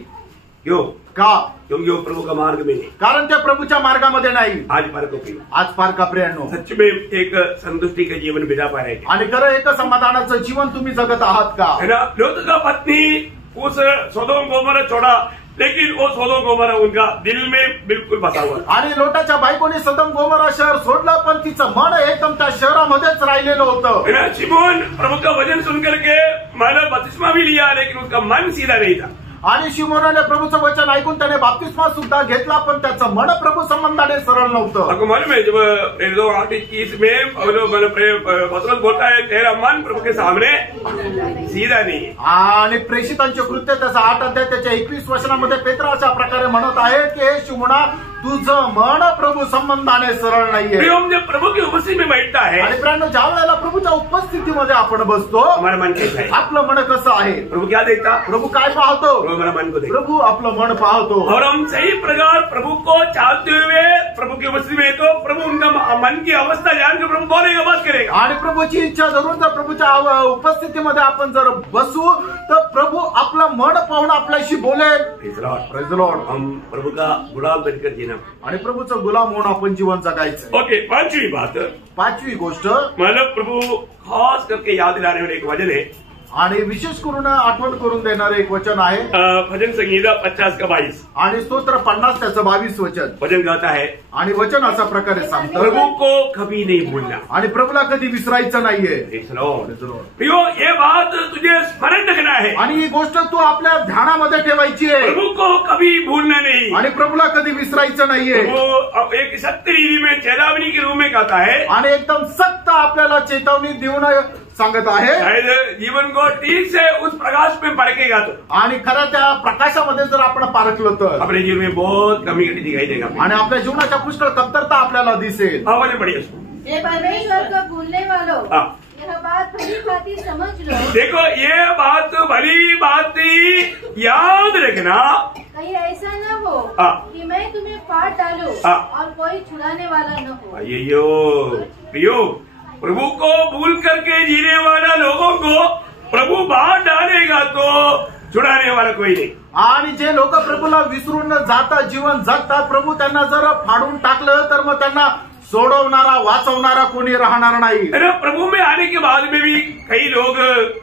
क्यों? का? क्योंकि वो प्रभु का मार्ग में नहीं, कारण ते प्रभूच्या मार्गामध्ये नाही. आज पारको आज पार का प्रियांनो? सच में एक संतुष्टि का जीवन बिता पा रहे हैं. आणि खरं एक समाधानाचं जीवन तुम्ही जगत आहात का? है ना. लोत का पत्नी उस सोदोम गोमोरा छोड़ा, लेकिन वो सोदोम गोमोरा उनका दिल में बिल्कुल बसा हुआ. आणि लोटाच्या बायकोने सदम गोमोरा शहर सोडलं पण तिचं मन एकदम त्या शहरामध्येच राहिलेलं होतं. है ना. शिमोन प्रभु का वचन सुन करके मैंने बपतिस्मा भी लिया, लेकिन उसका मन सीधा नहीं था. आणि शिमोनाने प्रभूचं वचन ऐकून त्याने बाप्तिस्मा सुद्धा घेतला पण त्याचं मन प्रभू संबंधाने सरळ नव्हतं. आपको मालूम है जब 2:21 में पतरस बोलता है तेरा मन प्रभु के सामने सीधा नहीं है. आणि प्रेषितांचे कृत्य त्याचा 8 अध्याय त्याच्या 21 वचनामध्ये पेत्र अशा प्रकारे म्हणत आहे की हे शिमोना तुझं मन प्रभू संबंधाने सरळ नाहीये. जब प्रभु की उपस्थिति में बैठता है, आणि प्रियांनो ज्या वेळेला प्रभूच्या उपस्थितीमध्ये आपण बसतो हमारा मन कैसा है? आपलं मन कसं आहे? प्रभु क्या देखता? प्रभु काय पाहतो? हमारा मन को देखता. प्रभू आपलं मन पाहतो. और हम सही प्रकार प्रभु को चाहते हुए प्रभु की उपस्थिति में तो प्रभु उनका मन की अवस्था जानकर प्रभु बोलेगा, बात करेगा. आणि प्रभूची इच्छा धरून जर प्रभूच्या उपस्थितीमध्ये आपण जर बसू तर प्रभू आपलं मन पाहून आपल्याशी बोलेल. Praise the Lord. हम प्रभु का गुलाम बनकर जीना आणि प्रभूचं गुलाम होऊन आपण जीवन जगायचं. ओके. पांचवी गोष्ट मला प्रभु खास करके याद दिलाने वाले एक वचन है आणि विशेष करून आठवण करून देणारं एक वचन आहे. भजन संहिता 50:22 आणि स्तोत्र 50 त्याचं 22 वचन. वचन गाता है आणि वचन अशा प्रकारे सांगतं प्रभु को कभी नहीं भूलना. आणि प्रभूला कधी विसरायचं नाहीये. ये बात तुझे स्मरण रखना है. आणि ही गोष्ट तू आपल्या ध्यानामध्ये ठेवायची आहे. प्रभु को कभी भूलना नहीं. आणि प्रभूला कधी विसरायचं नाहीये. वो एक सत्य रीति में चेतावनी के रूप में कहता है आणि एकदम सक्त आपल्याला चेतावनी देऊन सांगत आहे. जीवन को ठीक से उस प्रकाश में परखेगा तो, आणि खरं त्या प्रकाशामध्ये जर आपण पारखलं तर अपने जीवन में बहुत कमी दिखाई देगा. आणि आपल्या जीवनाच्या पुष्कळ कमतरता आपल्याला दिसेल. आवाज बढ़िया. परमेश्वर को भूलने वालों, यह बात भली भांति समझ लो. देखो ये बात भली भांति याद रखना, कहीं ऐसा न हो कि मैं तुम्हें फाड़ डालूं और कोई छुड़ाने वाला न हो. प्रियो, प्रभु को भूल करके जीने वाला लोगों को प्रभु बाहर डालेगा तो छुड़ाने वाला कोई नहीं. आणि जे लोक प्रभूला विसरून जातात जीवन जगतात, प्रभू त्यांना जर फाडून टाकलं तर मग त्यांना सोडवणारा वाचवणारा कोणी राहणार नाही। प्रभु में आने के बाद में भी कई लोग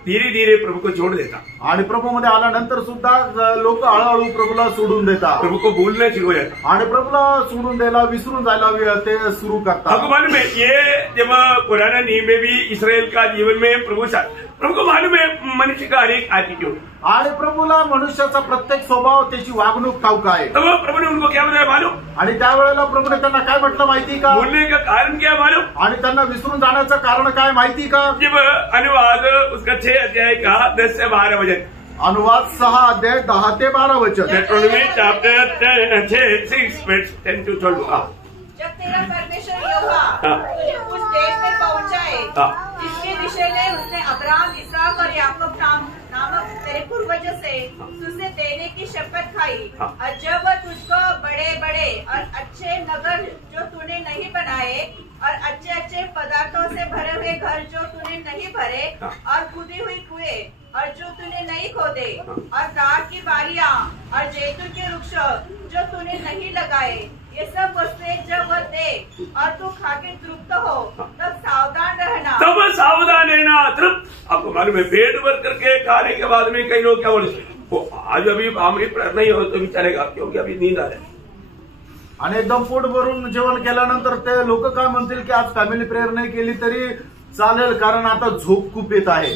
धीरे धीरे प्रभु को छोड़ देता, आणि प्रभूमध्ये आल्यानंतर सुद्धा लोक हळूहळू प्रभूला सोडून देतात, प्रभु को भूलना शुरू हो जाता आणि प्रभूला सोडून द्यायला विसरून जायला ते सुरू करतात। आपको मालूम है ये जब पुराना नियम में भी इसराइल का जीवन में प्रभु को मालूम है मनुष्य का हर एक एटीट्यूड, आणि प्रभूला मनुष्याचा प्रत्येक स्वभाव त्याची वागणूक ठाऊक आहे। तब प्रभु ने उनको क्या बताया मालूम? आणि त्यावेळेला प्रभूने त्यांना काय म्हटलं माहिती का? बोलने का कारण क्या मालूम? आणि त्यांना विसरून जाण्याचं कारण काय माहिती का? जब अनुवाद उसका 6 अध्याय का 10 से 12 वचन, अनुवाद 6 अध्याय 10 ते 12 वचन, Deuteronomy chapter 10 to 12। जब तेरा परमेश्वर यहोवा तुझे उस देश में पहुंचाए जिसके विषय में उसने अब्राहम, इसहाक और याकूब नामक तेरे पूर्वजों से तुझे देने की शपथ खाई, और जब वह तुझको बड़े बड़े और अच्छे नगर जो तूने नहीं बनाए और अच्छे अच्छे पदार्थों से भरे हुए घर जो तूने नहीं भरे और खुदी हुई कुएं और जो तूने नहीं खोदे और दाख की बारियां और जैतून के वृक्ष जो तूने नहीं लगाए, ये सब वस्तुएं जब वह दे और तू खाके तृप्त हो तब सावधान रहना। तब सावधान रहना, तृप्त। आपको मालूम है पेट भर करके खाने के बाद में कई लोग क्या बोले, वो आज अभी हमारी प्रार्थना ही हो तो भी चलेगा क्योंकि अभी नींद आ रही है। आणि एकदम पोट भरून जेवण केल्यानंतर ते लोक काय म्हणतील की आज फॅमिली प्रेयर नाही केली तरी चालेल कारण आता झोप खूप येत आहे।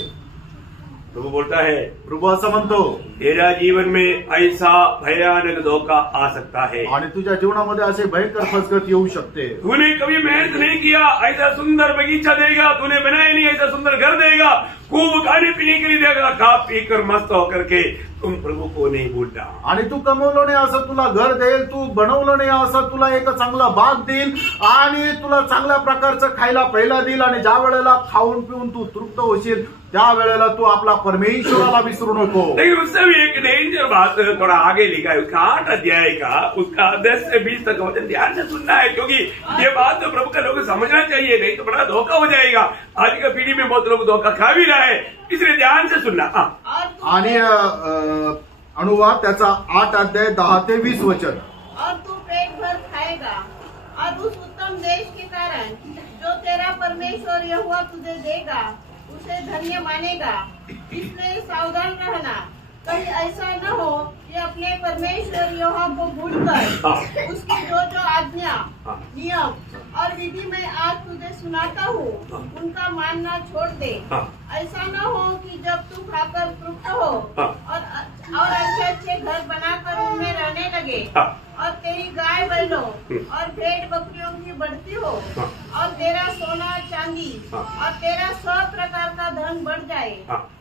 प्रभु बोलता है, प्रभू असं म्हणतो, तेरा जीवन में ऐसा भयानक धोखा आ सकता है, आणि तुझ्या जीवनामध्ये असे भयंकर फसगत येऊ शकते। तूने कभी मेहनत नहीं किया, ऐसा सुंदर बगीचा देगा, तूने बनाया नहीं ऐसा सुंदर घर देगा, खूब खाने पीने के लिए देगा, खा पी कर मस्त होकर के तुम प्रभु को नहीं भूलना। आणि तू कमवलं नाही असं तुला घर देईल, तू बनवलं नाही असं तुला एक चांगला बाग देईल, आणि तुला चांगल्या प्रकारचं खायला पहिला देईल, आणि ज्या वेळेला खाऊन पिऊन तू तृप्त होशील त्या वेळेला तू आपला परमेश्वराला विसरू नको। लेकिन उससे भी एक डेंजर बात थोड़ा आगे लिखा है, उसका 8 अध्याय का उसका 10 से 20 तक वचन ध्यान से सुनना है, क्योंकि ये बात तो प्रभु का लोग समझना चाहिए, नहीं तो बड़ा धोखा हो जाएगा। आज का पीढ़ी में बहुत लोग धोखा खा भी रहा है, इसलिए ध्यान से सुनना। आणि अनुवाद त्याचा 8 अध्याय 10 ते 20 वचन, और तू पेट भर खाएगा और उस उत्तम देश के कारण जो तेरा परमेश्वर यहोवा तुझे देगा उसे धन्य मानेगा। इसलिए सावधान रहना, कहीं ऐसा न हो कि अपने परमेश्वर यहोवा को भूलकर उसकी जो आज्ञा, नियम और विधि में आज तुझे सुनाता हूँ उनका मानना छोड़ दे। ऐसा न हो कि जब तू खाकर तृप्त हो और अच्छे अच्छे घर बनाकर उनमें रहने लगे और तेरी गाय बैलों और भेड़ बकरियों की बढ़ती हो और तेरा सोना चांदी और तेरा सब प्रकार का धन बढ़ जाए,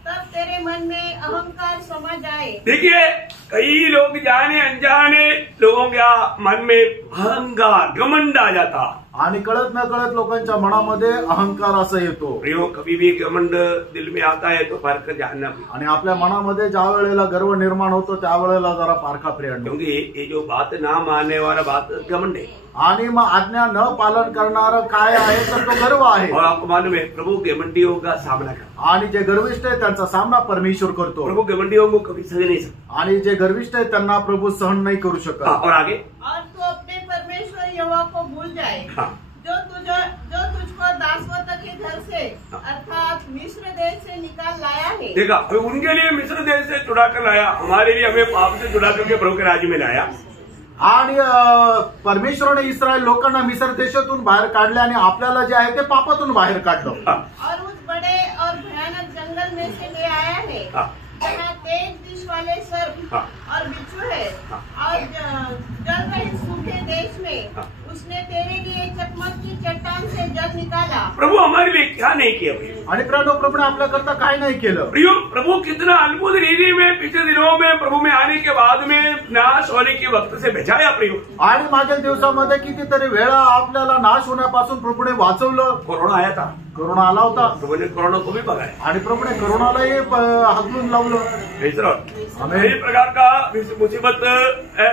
तब तेरे मन में अहंकार समा जाए। देखिए कई लोग जाने अनजाने लोगों के मन में अहंकार, घमंड आ जाता, आणि कळत न कळत लोकांच्या मनामध्ये अहंकार असं येतो। प्रियो, कभी भी घमंड दिल में आता है तो फर्क जानना, आणि आपल्या मनामध्ये ज्या वेळेला गर्व निर्माण होतो त्यावेळेला जरा पारखा प्रिय, क्योंकि ये जो बात ना मानने वाला बात घमंड है, आणि मग आज्ञा न पालन करणारं काय आहे तर तो गर्व आहे। और आपको मालूम है प्रभु घमंडियों का सामना करता, आणि जे गर्विष्ठ आहे त्यांचा सामना परमेश्वर करतो। प्रभु घमंडियों को कभी सहन नहीं सकता, आणि जे गर्विष्ठ आहे त्यांना प्रभु सहन नाही करू शकत। और आगे, और तू अपने परमेश्वर यहोवा को भूल जाए जो तुझको दासवत के घर से अर्थात मिस्र देश से निकाल लाया है। देखा, उनके लिए मिस्र देश से छुड़ा कर लाया, हमारे लिए हमें पाप से छुड़ा करके प्रभु के राज्य में लाया। आणि परमेश्वराने इस्रायल लोकांना मिस्र देशातून बाहेर काढले आणि आपल्याला जे आहे ते पापातून बाहेर काढलं, और उस बड़े और भयानक जंगल में से ले आया है जहाँ तेज विष वाले सर्प और बिच्छू है, और जल रहित सूखे देश में उसने तेरे लिए चकमक की चट्टान से जल निकाला। प्रभु हमारे लिए क्या नहीं किया प्रियो? आणि प्रभूने आपल्याकरता काय नाही केलं प्रियो, प्रभु कितना अद्भुत रीति में पिछले दिनों में प्रभु में आने के बाद में नाश होने के वक्त से बचाया प्रियो। आणि मागील दिवसामध्ये कितीतरी वेळा आपल्याला नाश होण्यापासून प्रभूने वाचवलं। कोरोना आया था, कोरोना आला होता, प्रभु ने कोरोना को भी भगाया, आणि प्रभूने कोरोनालाही हाकलून लावलं। कई प्रकार का मुसीबत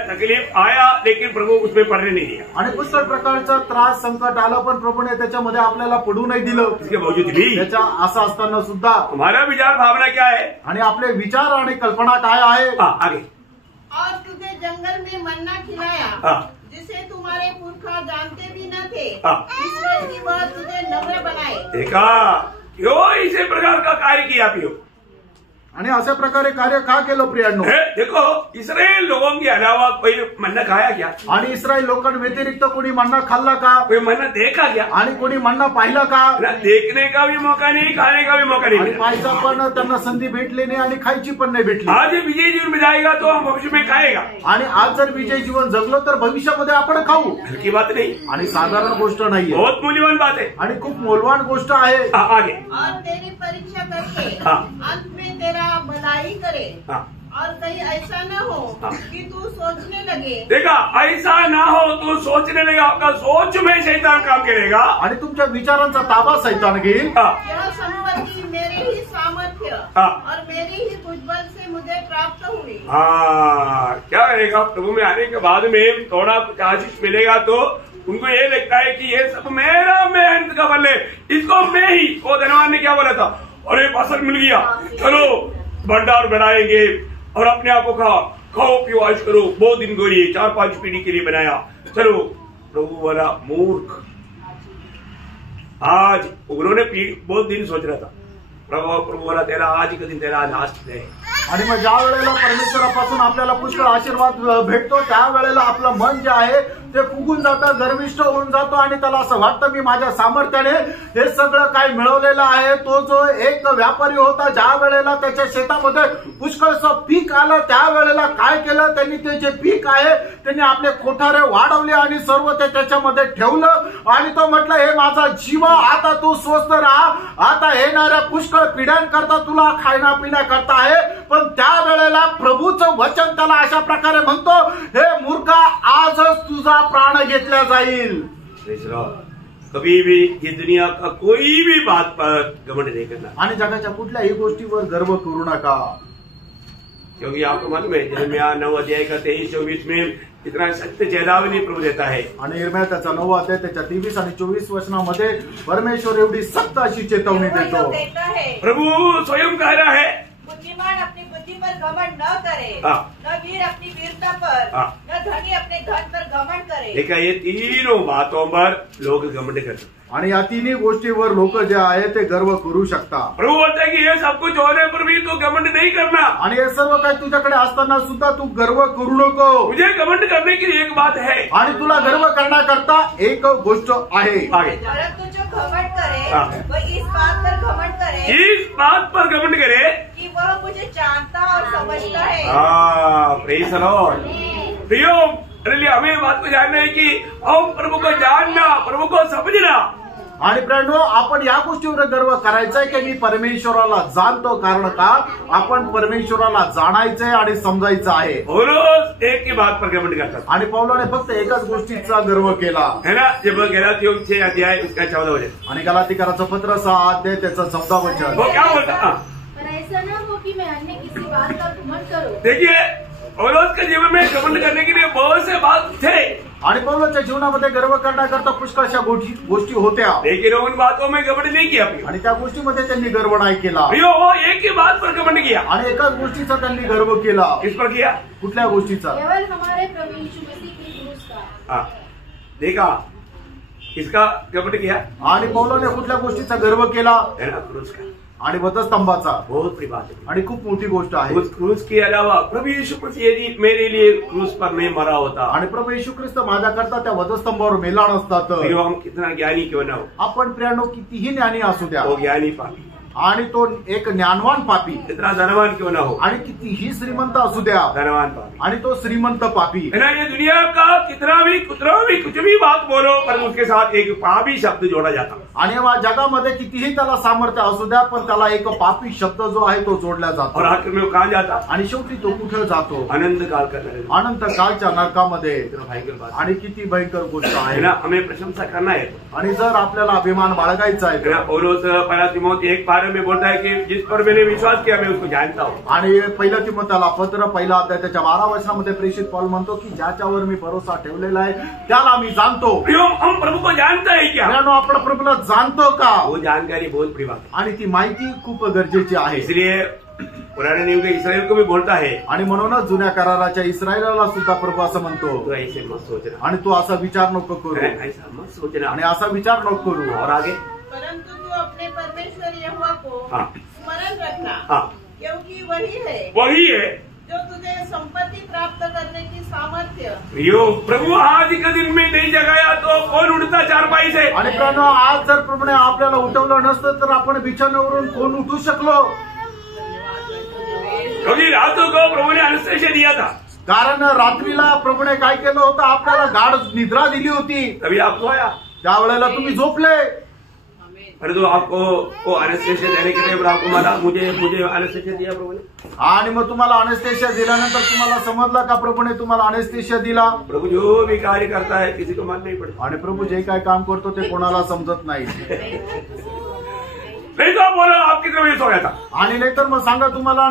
तकलीफ आया, लेकिन प्रभु उसमें पड़ने नहीं दिया, आणि पुष्कळ प्रकारचा त्रास संकट आलं पण प्रभूने त्याच्यामध्ये आपल्याला पडू नाही दिलं। इसके बावजूद भी त्याच्या असं असताना सुद्धा हमारा विचार भावना क्या है आणि आपले विचार आणि कल्पना काय आहे? आगे, और तुझे जंगल में मन्ना खिलाया जिसे तुम्हारे पुरखा जानते भी न थे, हाँ। ईश्वर की वह तुझे नम्र बनाए। देखा क्यों इसे प्रकार का कार्य किया पियो? आणि अशा प्रकारे कार्य का केलं प्रियांनो? देखो इसराइल लोगों के अलावा कोई मन्ना खाया क्या? आणि इस्रायल लोकांव्यतिरिक्त कोणी मन्ना खाल्ला का? कोई मन्ना देखा क्या? आणि कोणी मन्ना पाहिला का? देखने का भी मौका नहीं, खाने का भी मौका नहीं। पाहायचा पण त्यांना संधी भेटली नाही आणि खायची पण नाही भेटली। आज विजय जीवन में जाएगा तो हम भविष्य में खाएगा। आणि आज जर विजय जीवन जगलो तर भविष्यामध्ये आपण खाऊ। हलकी बात नहीं आणि साधारण गोष्ट नाही, बहुत मूल्यवान बात है आणि खूप मौल्यवान गोष्ट आहे। आगे और तेरी परीक्षा करके हाँ। अंत में तेरा भलाई करे। हाँ। और कहीं ऐसा न हो हाँ। कि तू सोचने लगे। देखा ऐसा ना हो तो सोचने लगे, आपका सोच में शैतान काम करेगा आणि तुमच्या विचारांचा ताबा शैतान घेईल। यह संपत्ति मेरे ही सामर्थ्य हाँ। और मेरी ही भुजबल से मुझे प्राप्त हुई। क्या रहेगा प्रभु में आने के बाद में थोड़ा कुछ आशीष मिलेगा तो उनको ये लगता है कि ये सब मेरा मेहनत का बल है, इसको मैं ही। वो धनवान ने क्या बोला था? अरे फसल मिल गया, चलो भंडार बनाएंगे और अपने आप को खाओ पियो ऐश करो। बहुत दिन के लिए 4-5 पीढ़ी के लिए बनाया, चलो। प्रभु बोला मूर्ख, आज उन्होंने बहुत दिन सोच रहा था। प्रभु बोला तेरा आज का दिन तेरा लास्ट है। आणि मग ज्या वेळेला परमेश्वरापासून आपल्याला पुष्कळ आशीर्वाद भेटतो त्यावेळेला आपलं मन जे आहे ते फुगून जातं, गर्विष्ठ होऊन जातो आणि त्याला असं वाटतं मी माझ्या सामर्थ्याने हे सगळं काय मिळवलेलं आहे। तो जो एक व्यापारी होता, ज्या वेळेला त्याच्या शेतामध्ये पुष्कळचं पीक आलं त्यावेळेला काय केलं त्यांनी? ते जे पीक आहे त्यांनी आपले कोठारे वाढवले आणि सर्व ते त्याच्यामध्ये ठेवलं आणि तो म्हटलं हे माझा जीव, आता तू स्वस्त राहा, आता येणाऱ्या पुष्कळ पिढ्यांकरता तुला खायना पिण्या करता आहे। पण त्यावेळेला प्रभूचं वचन त्याला अशा प्रकारे म्हणतो, हे मूर्खा, आजच तुझा प्राण घेतला जाईल। कभी भी ये दुनिया का कोई भी बात पर घमंड नहीं करना आणि जगाच्या कुठल्याही गोष्टीवर गर्व करू नका, क्योंकि आपको मालूम है यिर्मयाह 9 अध्याय का 23-24 में इतना सत्य चेतावनी प्रभु देता है। आणि यिर्मयाह त्याचा 9 अध्याय त्याच्या 23 आणि 24 वचनामध्ये परमेश्वर एवढी सक्त अशी चेतावणी देतो। प्रभु स्वयं कह रहा है, बुद्धिमान अपनी बुद्धि पर घमंड न करे, हाँ। न वीर अपनी वीरता पर, हाँ। न धनी अपने धन पर घमंड करे। देखा ये तीनों बातों पर लोग घमंड करते हैं। आणि या तिन्ही गोष्टीवर लोक जे आहे ते गर्व करू शकतात। प्रभु बोलता है कि ये सब कुछ होने पर भी तो घमंड नहीं करना। आणि हे सर्व काही तुझ्याकडे असताना सुद्धा तू गर्व करू नको। मुझे घमंड करने की एक बात है, आणि तुला गर्व करण्याकरता एक गोष्ट आहे। आगे परंतु जो घमंड करे हाँ। वह इस बात पर घमंड करे इस बात पर घमंड करे कि वह मुझे जानता और समझता है। Praise the Lord. प्रियो, इसलिए हमें बात को जानना है कि हम प्रभु को जानना, प्रभु को समझना। आणि प्रियांनो, आपण या गोष्टीवर गर्व करायचा आहे की मी परमेश्वराला जाणतो, कारण का आपण परमेश्वराला जाणायचंय आणि समजायचं आहे। पौलुस एक की बात पर घमंड करता था। आणि पौलाने फक्त एकाच गोष्टीचा गर्व केला है ना, जब गलातियों 6 अध्याय उसका 14 वचन। आणि गलातिकराचं पत्र 6 अध्याय त्याचं 14 वचन। वो क्या बोलता? पर ऐसा न हो कि मैं अन्य किसी बात का घमंड करूं। देखिए पौलुस के जीवन में घमंड करने के लिए बहुत से बात थे, आणि पौलाच्या जीवनामध्ये गर्व करण्याकरता पुष्कळशा गोष्टी होत्या, लेकिन उन बातों में घमंड नहीं किया। आणि त्या गोष्टीमध्ये त्यांनी गर्व नाही केला। प्रियो, वो एक ही बात पर घमंड किया। आणि एकाच गोष्टीचा त्यांनी गर्व केला। किस पर किया? कुठल्या गोष्टीचा? केवल हमारे प्रभु यीशु मसीह की क्रूस का। देखा किसका घमंड किया? आणि पौलाने कुठल्या गोष्टीचा गर्व केला? है ना, क्रूस का। आणि वधस्तंभाचा। बहुत बड़ी बात है आणि खूप मोठी गोष्ट आहे। उस क्रूस के अलावा प्रभु यीशु मसीह यदि मेरे लिए क्रूस पर नहीं मरा होता, आणि प्रभू येशू ख्रिस्त माझ्याकरता त्या वधस्तंभावर मेला नसता तर प्रियो, हम कितना ज्ञानी क्यों ना हो, आपण प्रियांनो कितीही ज्ञानी असू द्या, वो ज्ञानी पापी, आणि तो एक ज्ञानवान पापी, इतना धनवान क्यों ना हो, आणि कितीही श्रीमंत असू द्या, धनवान पापी, आणि तो श्रीमंत पापी है ना। ये दुनिया का कितना भी कुछ भी बात बोलो, पर उसके साथ एक पापी शब्द जोड़ा जाता। आणि जगामध्ये कितीही त्याला सामर्थ्य असू द्या, पण त्याला एक पापी शब्द जो आहे तो जोडला जातो। और आखिर में वो कहाँ जाता? आणि शेवटी तो कुठे जातो? अनंत काल का अनंत कालच्या नरकामध्ये। भयंकर बात आणि किती भयंकर गोष्ट है आहे ना। हमें प्रशंसा करना है, आणि जर आपल्याला अभिमान बाळगायचा है ना। आहे, पौलुस पहला तिमोथी 1:12 में बोलता है कि जिस पर मैंने विश्वास किया मैं उसको जानता हूँ। आणि पहिलं तिमोथेला पत्र 1 अध्याय त्याच्या 12 वचनामध्ये प्रेषित पौल म्हणतो की ज्याच्यावर मी भरोसा ठेवलेला आहे त्याला मी जाणतो। हम प्रभु को जानता है क्या? आपण प्रभूला जाणतो का? वो जानकारी बहुत बड़ी बात है, आणि ती माहिती खूप गरजेची आहे। इसलिए पुराने नियम के इसराइल को भी बोलता है, आणि म्हणूनच जुन्या कराराच्या इस्रायलाला सुद्धा प्रभू असं म्हणतो, तो ऐसे मत सोचना, आणि तू असा विचार नको करू, ऐसा मत सोचना, आणि असा विचार नको करू. और आगे परंतु तू अपने परमेश्वर यहोवा को हाँ। स्मरण रखना, हाँ। क्योंकि वही है जो तुझे संपत्ति प्राप्त करने की सामर्थ्य. यो प्रभु आज के दिन में नहीं जगाया तो कौन उठता चारपाई से? आणि कारण आज जर प्रभूने आपल्याला उठवलं नसतं तर आपण बिछाण्यावरून कोण उठू शकलो? क्योंकि रातों को प्रभु ने अनुशासन दिया था, कारण रात्रीला प्रभूने काय केलं होतं, आपल्याला गाढ निद्रा दिली होती. तभी आप सोया, त्यावेळेला तुम्ही झोपले. परंतु आपको वो अनुशासन देने के लिए आपको माला मुझे अनुशासन दिया प्रभु ने. आणि मग तुम्हाला अनेस्थेशिया दिल्यानंतर तुम्हाला समजलं का प्रभूने तुम्हाला अनेस्थेशिया दिला? प्रभु जो भी कार्य करता है किसी को मान नहीं पड़ता. आणि प्रभू जे काय काम करतो ते कोणाला समजत नाही. नहीं तो आप बोलो आप कितने बजे सोया था? आणि नाहीतर मग सांगा तुम्हाला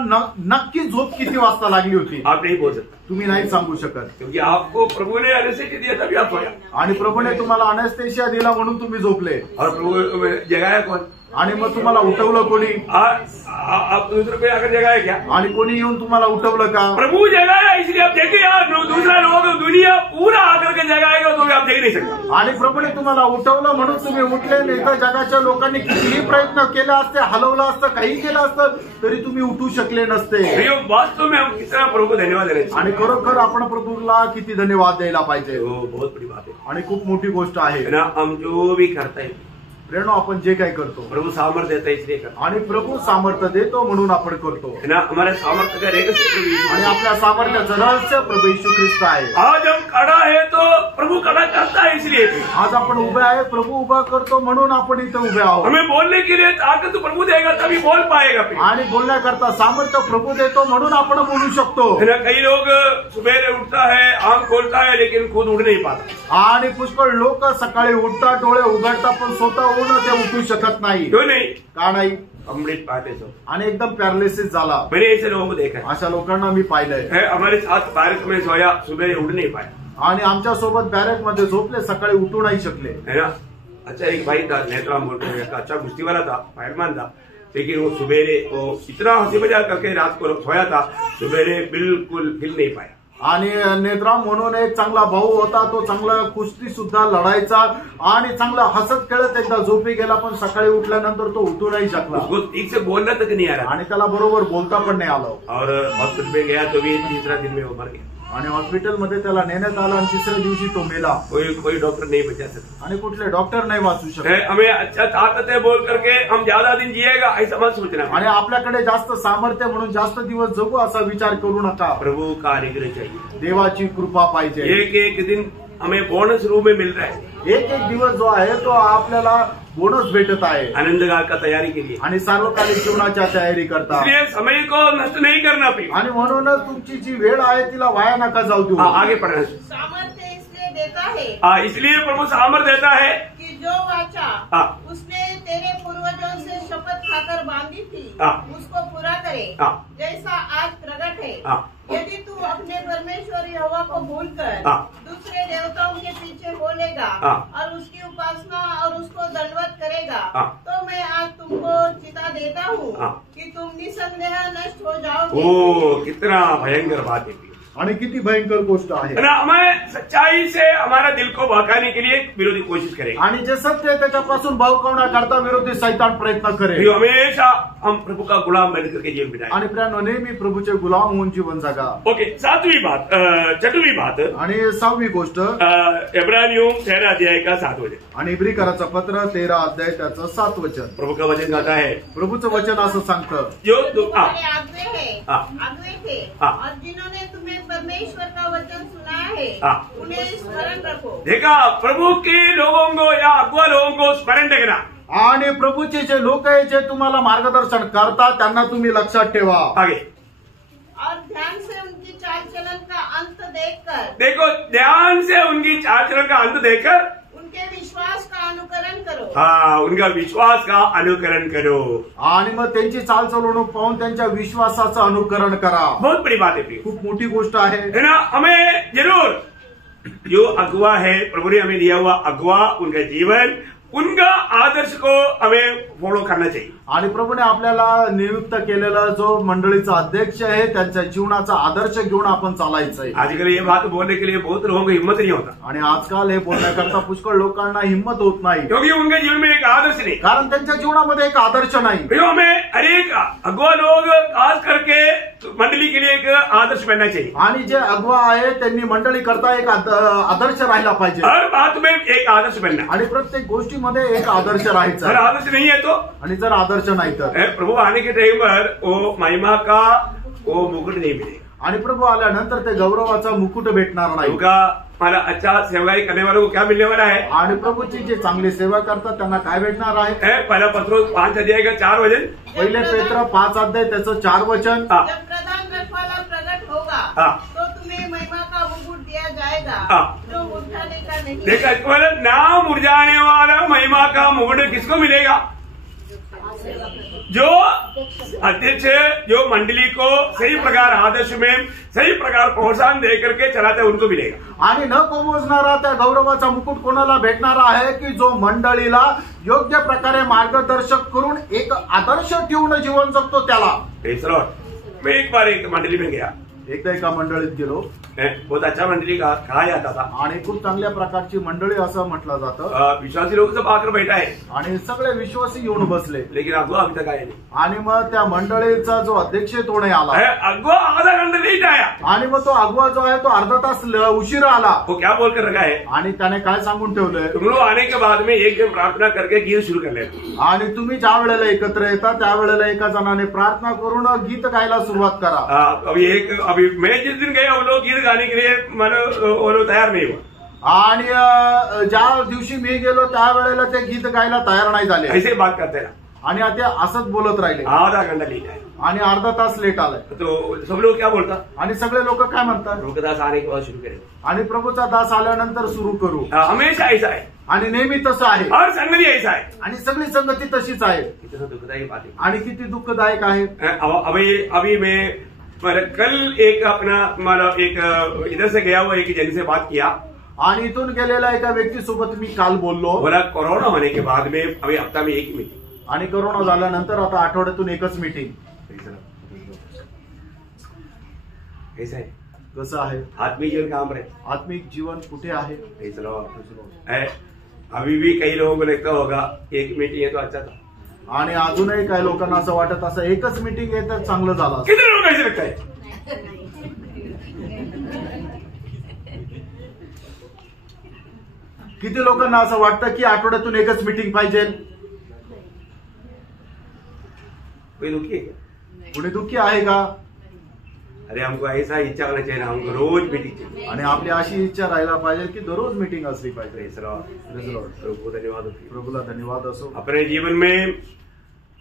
नक्की झोप किती वाजता लागली होती? आप नहीं बोल सकता, तुम्ही नाही सांगू शकत. क्योंकि आपको प्रभु ने अनुशासन दिया तभी आप सोया. आणि प्रभूने तुम्हाला अनेस्थेशिया दिला म्हणून तुम्ही झोपले. और प्रभु जगाया कौन? आणि मग तुम्हाला उठवलं कोणी? आप दूसरे पे आकर जगाया क्या? आणि कोणी येऊन तुम्हाला उठवलं का? प्रभु जगाया, इसलिए आप देखिए यार, दूसरा लोग दुनिया पूरा आकर के जगाएगा तो भी आप देख नहीं सकते. आणि प्रभूने तुम्हाला उठवलं म्हणून तुम्ही उठले, नाही तर जगाच्या लोकांनी कितीही प्रयत्न केले असते, हलवलं असतं, काही केलं असतं तरी तुम्ही उठू शकले नसते. वास्तव में हम कितना प्रभु को धन्यवाद देना चाहिए. आणि खरोखर आपण प्रभूला किती धन्यवाद द्यायला पाहिजे. बहुत बड़ी बात है आणि खूप मोठी गोष्ट आहे ना. हम जो भी करते हैं प्रेरणा, आपण जे काय करतो प्रभु सामर्थ्य देता है इसलिए करते आणि प्रभू सामर्थ्य देतो म्हणून आपण करतो. है ना. हमारे सामर्थ्य का रहस्य आणि आपल्या सामर्थ्याचं रहस्य प्रभू येशू ख्रिस्त आहे. आज हम खड़ा है तो प्रभु खड़ा करता है इसलिए. आज आपण उभे आहे, प्रभू उभा करतो म्हणून आपण इथे उभे आहोत. हमें बोलने के लिए ताकत प्रभु देगा तभी बोल पाएगा. आणि बोलण्याकरता सामर्थ्य प्रभू देतो म्हणून आपण बोलू शकतो. है ना. कई लोग सुबह उठता है, आंख खोलता है, लेकिन खुद उठ नहीं पाता. आणि पुष्कळ लोक सकाळी उठतात, डोळे उघडतात, पण स्वतः ते उठू शकत नाही. क्यों नहीं? का नाही? अमृत पाते सो आणि एकदम पॅरालिसिस झाला. मैंने ऐसे लोगों को देखा अशा लोकांना मी पाहिलंय. है. हमारे साथ भारत में सोया, सुबह उठ नहीं पाया. आणि आमच्या सोबत बॅरेक मध्ये झोपले, सकाळी उठू नाही शकले. है ना. अच्छा एक भाई था, नेत्राम बोलते हुए, अच्छा कुश्ती वाला था, फायरमैन था, लेकिन वो सुबेरे वो इतना हंसी मजाक करके रात को सोया था, सुबेरे बिल्कुल हिल नहीं पाया. आणि नेत्राम म्हणून एक चांगला भाऊ होता, तो चांगला कुस्ती सुद्धा लढायचा आणि चांगला हसत खेळत एकदा झोपी गेला, पण सकाळी उठल्यानंतर तो उठू नाही शकला. उसको ठीक से बोलना तक नहीं आ रहा आणि त्याला बरोबर बोलता पण नाही आलं. और हॉस्पिटल में गया तो भी तीसरा दिन में वो मर गया. आणि हॉस्पिटलमध्ये त्याला नेण्यात आला आणि तिसऱ्या दिवशी तो मेला. कोई डॉक्टर नहीं बचा सकता. आणि कुठले डॉक्टर नाही वाचू शकत. हमें अच्छा ताकत है बोल करके हम ज्यादा दिन जिएगा ऐसा मत सोचना. आणि आपल्याकडे जास्त सामर्थ्य म्हणून जास्त दिवस जगू असा विचार करू नका. प्रभु का अनुग्रह चाहिए. देवाची कृपा पाहिजे. एक एक दिन हमें बोनस रूप में मिल रहा है. एक एक दिवस जो आहे तो आपल्याला बोनस भेटत आहे. आनंदगार का तैयारी के लिए आणि सार्वकालिक जीवनाच्या तैयारी करता. इसलिए समय को नष्ट नहीं करना चाहिए. आणि म्हणूनच तुमची जी वेळ आहे तिला वाया नका जाऊ देऊ. आगे पढ़ना. सामर्थ्य इसलिए देता है, इसलिए प्रभु सामर्थ्य देता है कि जो वाचा उसने तेरे पूर्वजों से शपथ खाकर बांधी थी उसको पूरा करे, जैसा आज प्रकट है. यदि तू अपने परमेश्वर यहोवा को भूलकर दूसरे देवताओं के पीछे बोलेगा और उसकी उपासना और उसको दंडवत करेगा, तो मैं आज तुमको चिता देता हूँ कि तुम निसंदेह नष्ट हो जाओगे. ओ कितना भयंकर बात है. आणि किती भयंकर गोष्ट आहे. हमें सच्चाई से हमारा दिल को बहकाने के लिए विरोधी कोशिश करेगा. आणि जे सत्य आहे त्याच्यापासून भावकवण्याकरता विरोधी सैतान प्रयत्न करेल. हमेशा हम प्रभु का गुलाम बन करके जीवन बिताएं. आणि प्रियांनो, नेहमी प्रभूचे गुलाम होऊन जीवन जगा. ओके. सातवीं बात, छठवीं बात आणि 6वी गोष्ट, इब्रानियों 13 अध्याय का 7 वचन. आणि इब्रिकराचं पत्र 13 अध्याय त्याचं 7 वचन. प्रभु का वचन कहता है, प्रभूचं वचन असं सांगतं, जो आगवे थे और जिन्होंने तुम्हें परमेश्वर का वचन सुनाया है उन्हें स्मरण रखो. देखा, प्रभु के लोगों को या अगुआ लोगों को स्मरण रखना. आणि प्रभूचे जे लोक आहे जे तुम्हाला मार्गदर्शन करतात त्यांना तुम्ही लक्षात ठेवा. आगे. और ध्यान से उनकी चाल चलन का अंत देखकर, देखो ध्यान से उनकी चाल चलन का अंत देखकर उनके विश्वास का अनुकरण करो. उनका विश्वास का अनुकरण करो. आणि मग त्यांची चालचलवणूक पाहून त्यांच्या विश्वासाचं अनुकरण करा. बहुत बड़ी बात है. खूप मोठी गोष्ट आहे. है ना. हमें जरूर जो अगुआ है, प्रभु ने हमें दिया हुआ अगुआ, उनका जीवन उनका आदर्श को हमें फॉलो करना चाहिए। आणि प्रभूने आपल्याला नियुक्त केलेला जो मंडळीचा अध्यक्ष आहे त्यांच्या जीवनाचा आदर्श घेऊन आपण चालायचंय। आजकल ये बात बोलने के लिए बहुत लोगों को हिम्मत नहीं होता, आणि आजकाल हे बोलण्याकरता पुष्कळ लोकांना हिंमत होत नाही, क्योंकि उनके जीवन में एक आदर्श नहीं, कारण त्यांच्या जीवनामध्ये एक आदर्श नाही। भैया हमें अनेक अगुआ लोग खास करके मंडली के लिए एक आदर्श बनना चाहिए, आणि जे अगुआ आहे त्यांनी मंडळी करता एक आदर्श राहिला पाहिजे। हर बात में एक आदर्श बनना, आणि प्रत्येक गोष्टीमध्ये एक आदर्श राहायचा। अगर आदर्श नहीं है तो, आणि जर आदर्श नाही तर प्रभु आने के टाइम पर वो महिमा का वो मुकुट नहीं मिलेगा, आणि प्रभु आल्यानंतर ते गौरवाचा मुकुट भेटणार नाही। उनका हमारा अच्छा सेवाई करने वालों को क्या मिलने वाला है? आणि प्रभूची जे चांगली सेवा करतात त्यांना काय भेटणार आहे? पहला पत्रोस 5 अध्याय का 4 वचन, पहिले पेत्र 5 अध्याय त्याचं 4 वचन। जब प्रधान रखवाला प्रकट होगा तो तुम्हें महिमा का मुकुट दिया जाएगा जो मुरझाने का नहीं। देखा ना मुरझाने वाला महिमा का मुकुट किसको मिलेगा? जो अध्यक्ष जो मंडली को सही प्रकार आदर्श में सही प्रकार प्रोत्साहन दे करके चलाता है उनको मिलेगा। आणि न कोमजणारा त्या गौरवाचा मुकुट कोणाला भेटणार आहे की जो मंडळीला योग्य प्रकारे मार्गदर्शक करून एक आदर्श ठेवून जीवन जगतो त्याला। मैं एक बार एक मंडली में गया, एकदा एका मंडळीत गेलो, बहुत अच्छा मंडली कहा जाता था, आणि खूप चांगल्या प्रकारची मंडळी असं म्हटलं जातं। विश्वासी लोग सब आकर बैठा है आणि सगळे विश्वासी येऊन बसले, लेकिन अगुआ अभी तक आया नहीं। आणि मग त्या मंडळीचा जो अध्यक्ष तो नाही आला, अगुआ आधा घंटा लेट आया, आणि मग तो अगुआ जो आहे तो अर्धा तास उशिरा आला। वो क्या बोलकर रखा है? आणि त्याने काय सांगून ठेवलंय? तुम लोग आने के बाद में एक दिन प्रार्थना करके गीत शुरू कर लेते, आणि तुम्ही ज्या वेळेला एकत्र येता त्यावेळेला एका जणाने प्रार्थना करून गीत गायला सुरुवात करा। अभी मैं जिस दिन गया वो लोग गीत गाने के लिए वो लोग तैयार नहीं हुआ, आणि ज्या दिवशी मी गेलो त्यावेळेला ते गीत गायला तयार नाही झाले। ऐसे बात करते ना, आणि ते असंच बोलत राहिले, आधा घंटा लेट आए आणि अर्धा तास लेट आलाय। तो सब लोग क्या बोलता? आणि सगळे लोक काय म्हणतात? प्रभुदास आने के बाद शुरू करेंगे, आणि प्रभूचा दास आल्यानंतर सुरू करू। हमेशा ऐसा है, आणि नेहमी तसं आहे, और संगति ऐसा है, आणि सगळी संगती तशीच आहे। कितना दुखदायी बात है, आणि किती दुःखदायक आहे। अभी मैं कल एक अपना एक इधर से गया हुआ एक जन से बात किया, आणि इथून गेलेल्या एका व्यक्तीसोबत मी काल बोललो। बोला कोरोना होने के बाद में अभी हफ्ता में एक ही मीटिंग, आणि कोरोना झाल्यानंतर आता आठवड्यातून एकच मीटिंग। कैसा है? कसं आहे? आत्मिक जीवन कहाँ पर है? आत्मिक जीवन कुठे आहे? अभी भी कई लोगों को लगता होगा एक मीटिंग है तो अच्छा था, आणि अजूनही काही लोकांना असं वाटत असं एकच मीटिंग आहे तर चांगलं झालं। कितने लोग ऐसे लगता है? किती लोकांना असं वाटतं की आठवड्यातून एकच मीटिंग पाहिजे? कोई दुखी है क्या? कुणी दुःखी आहे का? अरे हमको ऐसा इच्छा होना चाहिए ना, हमको रोज मीटिंग चाहिए, आणि आपली अशी इच्छा राहायला पाहिजे की दररोज मीटिंग असली पाहिजे। प्रभु धन्यवाद, प्रभूला धन्यवाद असो। अपने जीवन में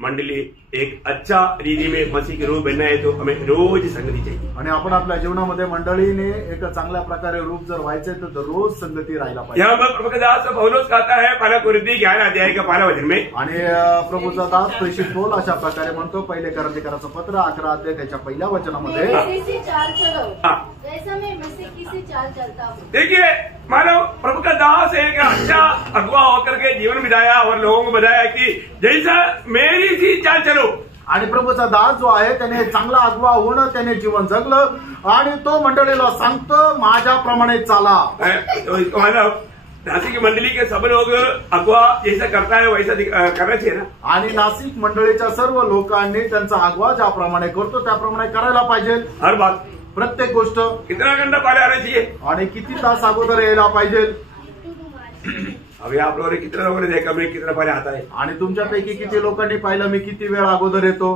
मंडली एक अच्छा रीति में मसीह के रूप बनना है तो हमें रोज संगति चाहिए, आणि आपण आपल्या जीवनामध्ये मंडळीने एक चांगल्या प्रकारे रूप जर व्हायचंय तर दररोज संगती राहायला पाहिजे। यहाँ पर प्रभु का दास पौलुस कहता है पहला कुरिन्थी 11 अध्याय का 12 वचन में, आणि प्रभूचा दास प्रेषित पौल अशा प्रकारे म्हणतो, पहिले करंथीकराचं पत्र 11 अध्याय त्याच्या पहिल्या वचनामध्ये, जैसा मैं मसीह की सी चाल चलता हूँ। देखिए मानो प्रभु का दास एक अच्छा अगुआ होकर के जीवन बिताया और लोगों को बताया कि जैसा मेरी सी चाल चलो। आणि प्रभूचा दास जो आहे त्याने चांगला अगुआ होऊन त्याने जीवन जगलं, आणि तो मंडळीला सांगतो माझ्याप्रमाणे चाला। तो इसको मतलब नासिक मंडली के सब लोग अगुआ जैसा करता है वैसा करना चाहिए ना, आणि नाशिक मंडळीच्या सर्व लोकांनी त्यांचा अगुआ ज्याप्रमाणे करतो त्याप्रमाणे करायला पाहिजे। हर बात, प्रत्येक गोष्ट कितना घंटा पहले आना चाहिए, आणि किती तास अगोदर यायला पाहिजे। अभी आप लोगों ने कितने लोगों ने देखा मैं कितना पहले आता है, आणि तुमच्यापैकी किती लोकांनी पाहिलं मी किती वेळ अगोदर येतो?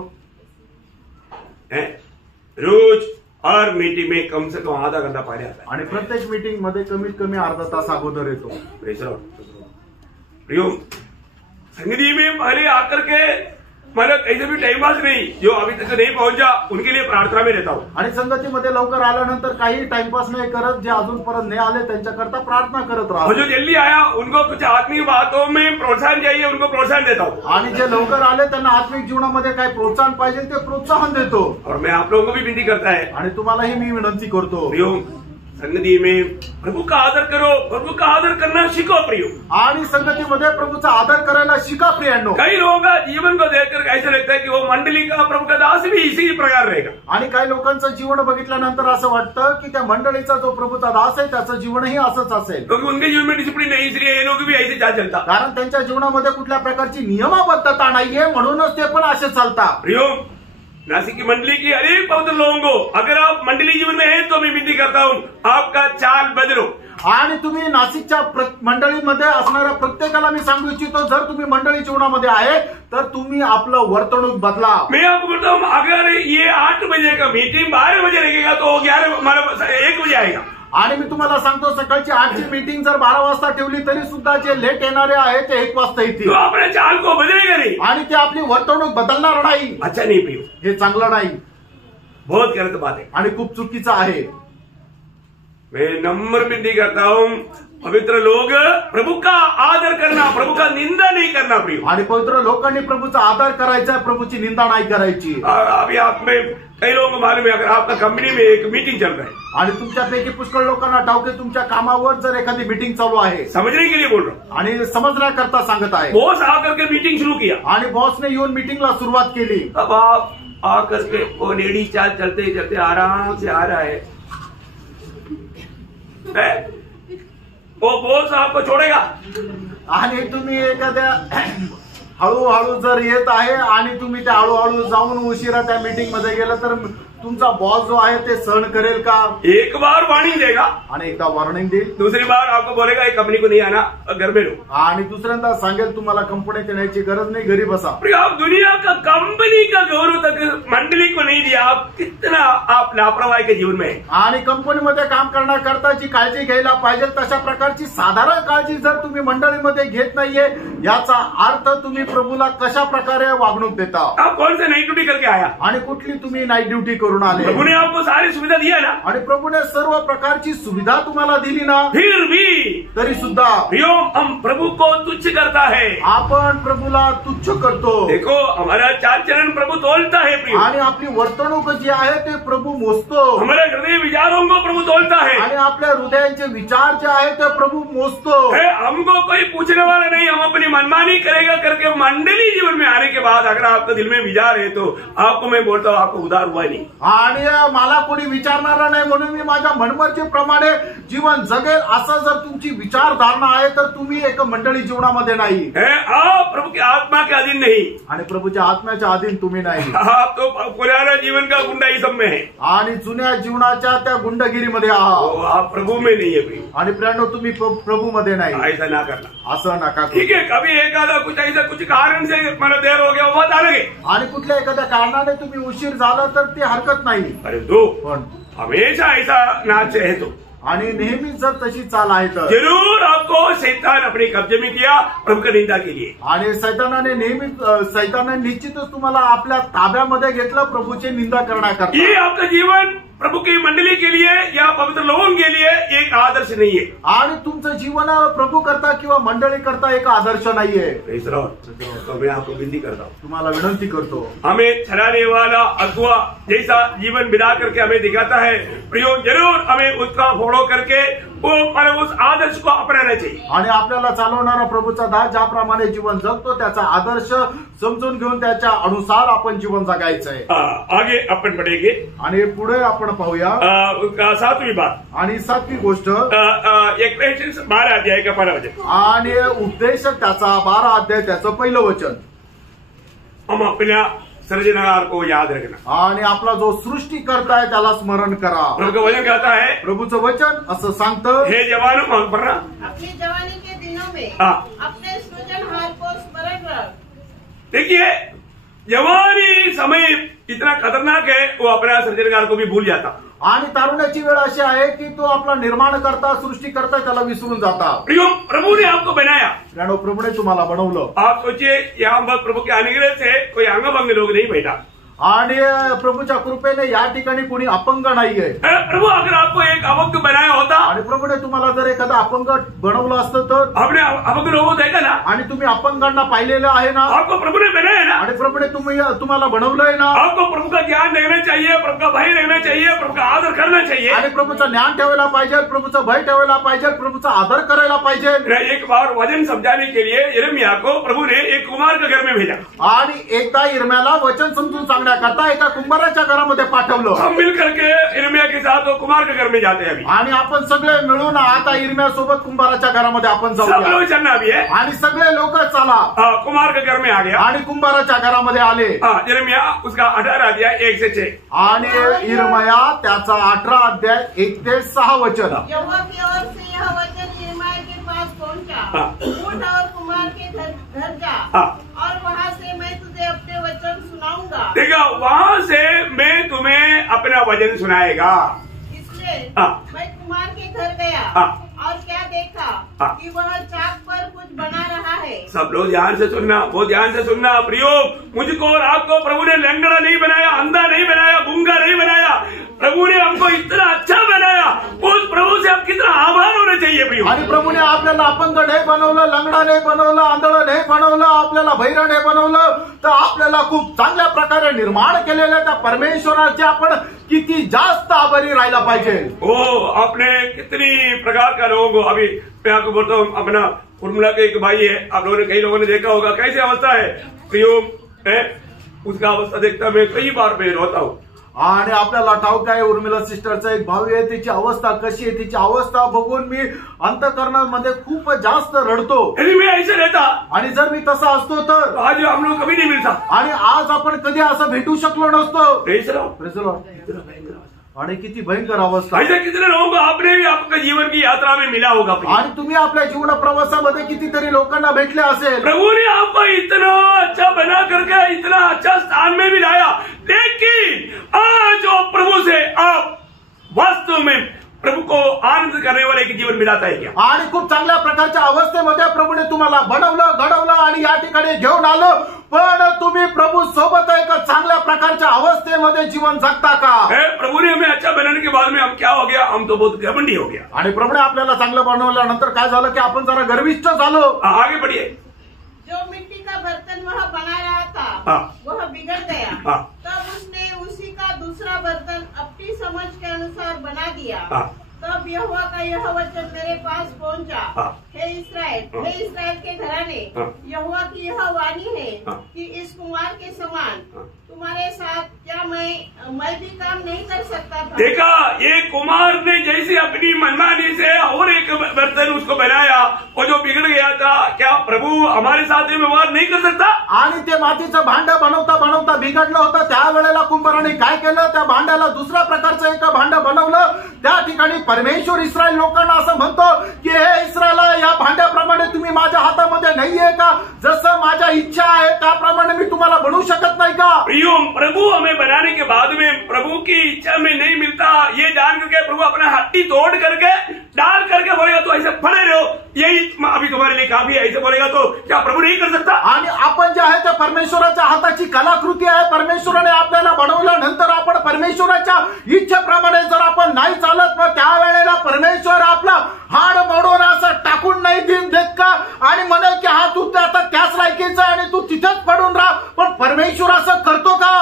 रोज हर मीटिंग में कम से कम आधा घंटा पहले आता है, आणि प्रत्येक मीटिंग मध्ये कमीत कमी अर्धा तास अगोदर येतो। प्रियो संगति में पहले आकर के मतलब कहीं भी टाइम पास नहीं, जो अभी तक नहीं पहुंचा उनके लिए प्रार्थना में रहता हूँ। आणि संगतीमध्ये लवकर आल्यानंतर काही टाइमपास नाही करत, जे अजूनपर्यंत नाही आले त्यांच्याकरता प्रार्थना करत और राहतो। जो जल्दी आया उनको कुछ आत्मिक बातों में प्रोत्साहन चाहिए, उनको प्रोत्साहन देता हूँ। आणि जे लवकर आले त्यांना आत्मिक जीवनामध्ये काय प्रोत्साहन पाहिजे ते प्रोत्साहन देतो। और मैं आप लोगों को भी विनती करता है, आणि तुम्हालाही मी विनंती करतो, प्रियो संगति में प्रभु का आदर करो, प्रभु का आदर करना सीखो प्रियो। आणि संगतीमध्ये प्रभूचा आदर करायला शिका प्रियांनो। कई लोगों का जीवन को देखकर ऐसा लगता है कि वो मंडली का प्रभु का दास भी इसी प्रकार रहेगा। आणि काही लोकांचं जीवन बघितल्यानंतर असं वाटतं की त्या मंडळीचा जो प्रभूचा दास आहे त्याचं जीवनही असंच असेल, क्योंकि उनके जीवन में डिसिप्लिन नहीं, इसलिए ये लोग भी ऐसे चाल चलता। कारण त्यांच्या जीवनामध्ये कुठल्या प्रकारची नियमाबद्धता नाहीये, म्हणूनच ते पण असे चालतात। प्रियो, नासिक की मंडली की हर एक पवित्र लोगों को, अगर आप मंडली जीवन में हैं तो मैं विनती करता हूं, आपका चाल बदलो। आणि तुम्ही नाशिकच्या मंडळीमध्ये असणाऱ्या प्रत्येकाला मी सांगू इच्छितो, जर तुम्ही मंडळी जीवनामध्ये आहे तर तुम्ही आपलं वर्तणूक बदला। मैं आपको बोलता हूं, अगर ये 8 बजे का मीटिंग 12 बजे लगेगा तो 1 बजे आएगा। आणि मी तुम्हाला सांगतो, सकाळची 8ची मीटिंग जर 12 वाजता ठेवली तरी सुद्धा जे लेट येणारे आहेत ते 1 वाजता येतील। तो अपने चाल को बदलेगा नहीं, आणि ते आपली वर्तणूक बदलणार नाही। अच्छा नहीं प्रियो, हे चांगलं नाही, बहुत गलत बात है आणि खूप चुकीचं आहे। मैं नम्र विनती करता हूं, पवित्र लोग प्रभु का आदर करना, प्रभु का निंदा नहीं करना प्रियो। आणि पवित्र लोकांनी प्रभूचा आदर करायचा, प्रभूची निंदा नाही करायची। अभी आप में कई लोगों को मालूम है, अगर आपका कंपनी में एक मीटिंग चल रहा है, आणि तुमच्यापैकी पुष्कळ लोकांना ठाऊक आहे तुमच्या कामावर जर एखादी मीटिंग चालू आहे, समझने के लिए बोल रहा हूं, आणि समजण्याकरता सांगत आहे, बॉस आकर के मीटिंग शुरू किया, आणि बॉसने येऊन मीटिंगला सुरुवात केली, अब आप आकर के वो लेडी चाल चलते चलते आराम से आ रहा है, वो बॉस आपको छोड़ेगा? आणि तुम्ही एखाद्या हळूहळू जर येत आहे आणि तुम्ही त्या हळूहळू जाऊन उशिरा त्या मीटिंग मध्ये गेलं तर तुमचा बॉस जो आहे ते सहन करेल का? एक बार वार्निंग देगा आणि एकदा वॉर्निंग देईल, दूसरी बार आपको बोलेगा ये कंपनी को नहीं आना, घर में रहो, आणि दुसऱ्यांदा सांगेल तुम्हाला कंपनीत येण्याची गरज नाही, घरी बसा। आप दुनिया का कंपनी का गौरव तक मंडली को नहीं दिया, आप कितना आप लापरवाही के जीवन में है। आणि कंपनीमध्ये काम करण्याकरता जी काळजी घ्यायला पाहिजे तशा प्रकारची साधारण काळजी जर तुम्ही मंडळीमध्ये घेत नाहीये, याचा अर्थ तुम्ही प्रभूला कशा प्रकारे वागणूक देता। आप कौन से नाइट ड्यूटी करके आया? आणि कुठली तुम्ही नाईट ड्युटी करून आले? प्रभु ने आपको सारी सुविधा दिया ना, आणि प्रभूने सर्व प्रकारची सुविधा तुम्हाला दिली ना, फिर भी तरी सुद्धा प्रियो हम प्रभु को तुच्छ करता है। आपण प्रभूला तुच्छ करतो। देखो हमारा चाल चलन प्रभु तोलता है प्रियो, आणि आपली वर्तणूक जी आहे ते प्रभू मोजतो। हमारे हृदय विचारों को प्रभु तोलता है, आणि आपल्या हृदयांचे विचार जे आहे ते प्रभू मोजतो। हमको कोई पूछने वाला नहीं, हम अपनी मनमानी करेगा करके मंडली जीवन में आने के बाद अगर आपका दिल में विचार है तो आपको मैं बोलता हूँ आपको उधार हुआ नहीं। आणि मला कोणी विचारणार नाही म्हणून मी माझ्या मनमर्जीप्रमाणे जीवन जगेल असं जर तुमची विचारधारणा आहे तर तुम्ही एक मंडळी जीवनामध्ये नाही, आप प्रभु की आत्मा के अधीन नहीं, आणि प्रभूच्या आत्म्याच्या अधीन तुम्ही नाही। आप तो पुराना जीवन का गुंडाईसम में है, आणि जुन्या जीवनाच्या त्या गुंडगिरीमध्ये आहात, आप प्रभु में नहीं है प्रियो। आणि प्रियांनो तुम्ही प्रभूमध्ये नाही, ऐसा ना करना, असं नका करू। ठीक है, कभी एखादा कुछ ऐसा कुछ कारण से मला देर हो गया वो बात अलग है, आणि कुठल्या एखाद्या कारणाने तुम्ही उशीर झाला तर ते हरकत नाही, अरे दो पण हमेशा ऐसा ना चाहे तो आणि नेहमीच जर तशी चाल आहे तर जरूर आपको शैतान अपने कब्जे में किया प्रभु की निंदा के लिए, आणि सैतानाने निश्चितच तुम्हाला आपल्या ताब्यामध्ये घेतलं प्रभूची निंदा करण्याकरता। ये आपका जीवन प्रभु की मंडली के लिए या पवित्र लोगों के लिए एक आदर्श नहीं है, आणि तुमचं जीवन प्रभू करता किंवा मंडळी करता एक आदर्श नाहीये। तो मैं आपको विनती करता हूँ, तुम्हाला विनंती करतो, हमें छलाने वाला अगुआ जैसा जीवन बिता करके हमें दिखाता है प्रियो, जरूर हमें उसका फॉलो करके वो पर उस आदर्श को अपनाना चाहिए। आणि आपल्याला चालवणारा प्रभूचा दास ज्याप्रमाणे जीवन जगतो त्याचा आदर्श समजून घेऊन त्याच्या अनुसार आपण जीवन जगायचंय। आगे अपन बढ़ेंगे आणि पुढे आपण पाहूया 7वीं बात, आणि 7वी गोष्ट Ecclesiastes 12 अध्याय का 1 वचन, आणि उपदेश त्याचा 12 अध्याय त्याचं पहिलं वचन। हम अपना सृजनहार को याद रखना, आणि आपला जो सृष्टिकर्ता आहे त्याला स्मरण करा। प्रभु का वचन कहता है, प्रभूचं वचन असं सांगतं, हे जवानों मांग पढ़ना, अपनी जवानी के दिनों में हाँ। अपने सृजनहार को स्मरण रख। देखिए जवानी समय इतना खतरनाक है वो अपना सृजनहार को भी भूल जाता, आणि तारुण्याची वेळ अशी आहे की तो आपला निर्माण करता सृष्टी करता त्याला विसरून जाता। प्रियो प्रभु ने आपको बनाया, प्रभूने तुम्हाला बनवलं। आप सोचिए यहाँ पर प्रभु के अनुग्रह से कोई अंग भंग लोग नहीं बैठा, आणि प्रभूच्या कृपेने या ठिकाणी कोणी अपंग नाहीये. प्रभु अगर आपको एक अवंग बनाया होता आणि प्रभूने तुम्हाला जर एखादा अपंग बनवलं असतं तर आपने अवंग लोगों देखा ना आणि तुम्ही अपंगांना पाहिलेलं आहे ना आपको प्रभु ने बनाया ना आणि प्रभूने तुम्हाला बनवलंय ना. आपको प्रभु का ज्ञान रहना चाहिए प्रभु का भय रहना चाहिए प्रभु का आदर करना चाहिए आणि प्रभूचं ज्ञान ठेवायला पाहिजे प्रभूचं भय ठेवायला पाहिजे प्रभूचा आदर करायला पाहिजे. एक बार वचन समझाने के लिए यिर्मयाह को प्रभु ने एक कुमार के घर में भेजा आणि एकदा यिर्मयाहला वचन समजून सांगण्याकरता एका कुंभाराच्या घरामध्ये पाठवलं. हम मिल करके यिर्मयाह के साथ वो कुमार के घर में जाते हैं अभी आणि आपण सगळे मिळून आता यिर्मयाह सोबत कुंभाराच्या घरामध्ये आपण सब जाऊया लोग चलना भी है आणि सगळे लोक चला. कुमार के घर में आ गया आणि कुंभाराच्या घरामध्ये आले. यिर्मयाह उसका 18 अध्याय 1 से 6 आणि यिर्मयाह त्याचा 18 अध्याय 1 ते 6 वचन. यहोवा की ओर से यह वचन यिर्मयाह के पास पहुंचा, उठ और कुमार के घर जा और वहाँ से मैं तुझे अपने वचन सुनाऊंगा. देखा वहाँ से मैं तुम्हें अपना वचन सुनाएगा. इसलिए मैं कुमार के घर गया और क्या देखा कि वह चाक पर कुछ बना रहा है. सब लोग ध्यान से सुनना बहुत ध्यान से सुनना प्रियो. मुझको और आपको प्रभु ने लंगड़ा नहीं बनाया अंधा नहीं बनाया गूंगा नहीं बनाया. प्रभु ने हमको इतना अच्छा बनाया उस प्रभु से हम कितना आभार होना चाहिए प्रियो. आणि प्रभूने आपल्याला अपंग नाही बनवलं लंगडा नाही बनवलं आंधळं नाही बनवलं आपल्याला बहिरा नाही बनवलं तर आपल्याला खूप चांगल्या प्रकारे निर्माण केलेल्या त्या परमेश्वराचे आपण किती जास्त आभारी राहायला पाहिजे. आपने कितनी प्रकार का लोगों को अभी मैं आपको बोलता हूँ अपना उर्मिला के एक भाई है आप लोगों ने कई लोगों ने देखा होगा कैसी अवस्था है प्रियो है उसका अवस्था देखता मैं कई बार मैं रोता हूँ. आणि आपल्याला ठाऊक आहे उर्मिला सिस्टरचा एक भाऊ आहे तिची अवस्था कशी आहे तिची अवस्था बघून मी अंतःकरणामध्ये खूप जास्त रडतो. मी ऐसे रहता आणि जर मी तसा असतो तर आज हम लोग कभी नहीं मिलता आणि आज आपण कधी असं भेटू शकलो नसतो. आणि किती भयंकर अवस्था. ऐसे कितने लोगों को आपने भी आपका जीवन की यात्रा में मिला होगा आणि तुम्ही आपल्या जीवन प्रवासामध्ये कितीतरी लोकांना भेटले असेल. प्रभु ने आपको इतना अच्छा बना करके इतना अच्छा स्थान में भी लाया लेकिन आज जो प्रभु से आप वास्तव में प्रभु को आनंद करने वाले एक जीवन मिळत आहे क्या. आणि खूप चांगल्या प्रकारच्या अवस्थेमध्ये प्रभूने तुम्हाला बनवलं घडवलं आणि या ठिकाणी घेऊन आलं पण तुम्ही प्रभु सोबत एक चांगल्या प्रकारच्या अवस्थेमध्ये जीवन जगता का. प्रभु ने हमें अच्छा बनाने के बाद में हम क्या हो गया हम तो बहुत घमंडी हो गया. आणि प्रभूने आपल्याला चांगलं बनवल्यानंतर काय झालं की आपण जरा गर्विष्ठ झालो. आगे बढ़िए. जो मिट्टी का बर्तन वह बना रहा था वह बिगड़ गया. तब उसने उसी का दूसरा बर्तन अपनी समझ के अनुसार बना दिया. तब यहोवा का यह वचन मेरे पास पहुंचा, हे इस्राएल के घराने, यहोवा की यह वाणी है कि इस कुमार के समान तुम्हारे साथ क्या मैं भी काम नहीं कर सकता था. देखा ये कुमार ने जैसे अपनी मनमानी से और एक बर्तन उसको बनाया वो जो बिगड़ गया था क्या प्रभु हमारे साथ व्यवहार नहीं कर सकता. आणि ते मातीचं भांड बनवता बनवता बिघडलं होतं त्यावेळेला कुंभाराने काय केलं त्या भांड्याला दुसऱ्या प्रकारचं एक भांड बनवलं. त्या ठिकाणी परमेश्वर इस्रायल लोकांना असं म्हणतो की हे इस्रायला या भांड्याप्रमाणे तुम्ही माझ्या हातामध्ये नाहीये का. जसं माझ्या इच्छा आहे त्याप्रमाणे मी तुम्हाला बनवू शकत नाही का. प्रभु हमें बनाने के बाद में प्रभु की इच्छा में नहीं मिलता ये जान करके प्रभु अपना हड्डी तोड़ करके डाल करके बोलेगा तो ऐसे पड़े रहो यही अभी तुम्हारे लिए काफी है ऐसे बोलेगा तो क्या प्रभु नहीं कर सकता. आणि आपण जे आहे त्या परमेश्वराच्या हाताची कलाकृती आहे. परमेश्वराने आपल्याला बनवल्यानंतर आपण परमेश्वराच्या इच्छेप्रमाणे जर आपण नाही चालत मग त्यावेळेला परमेश्वर आपला हाड मोडून असं टाकून नाही देत का आणि म्हणेल की हा तू आता त्याच लायकीचा आणि तू तिथेच पडून राहा. पण परमेश्वर असं करतो का.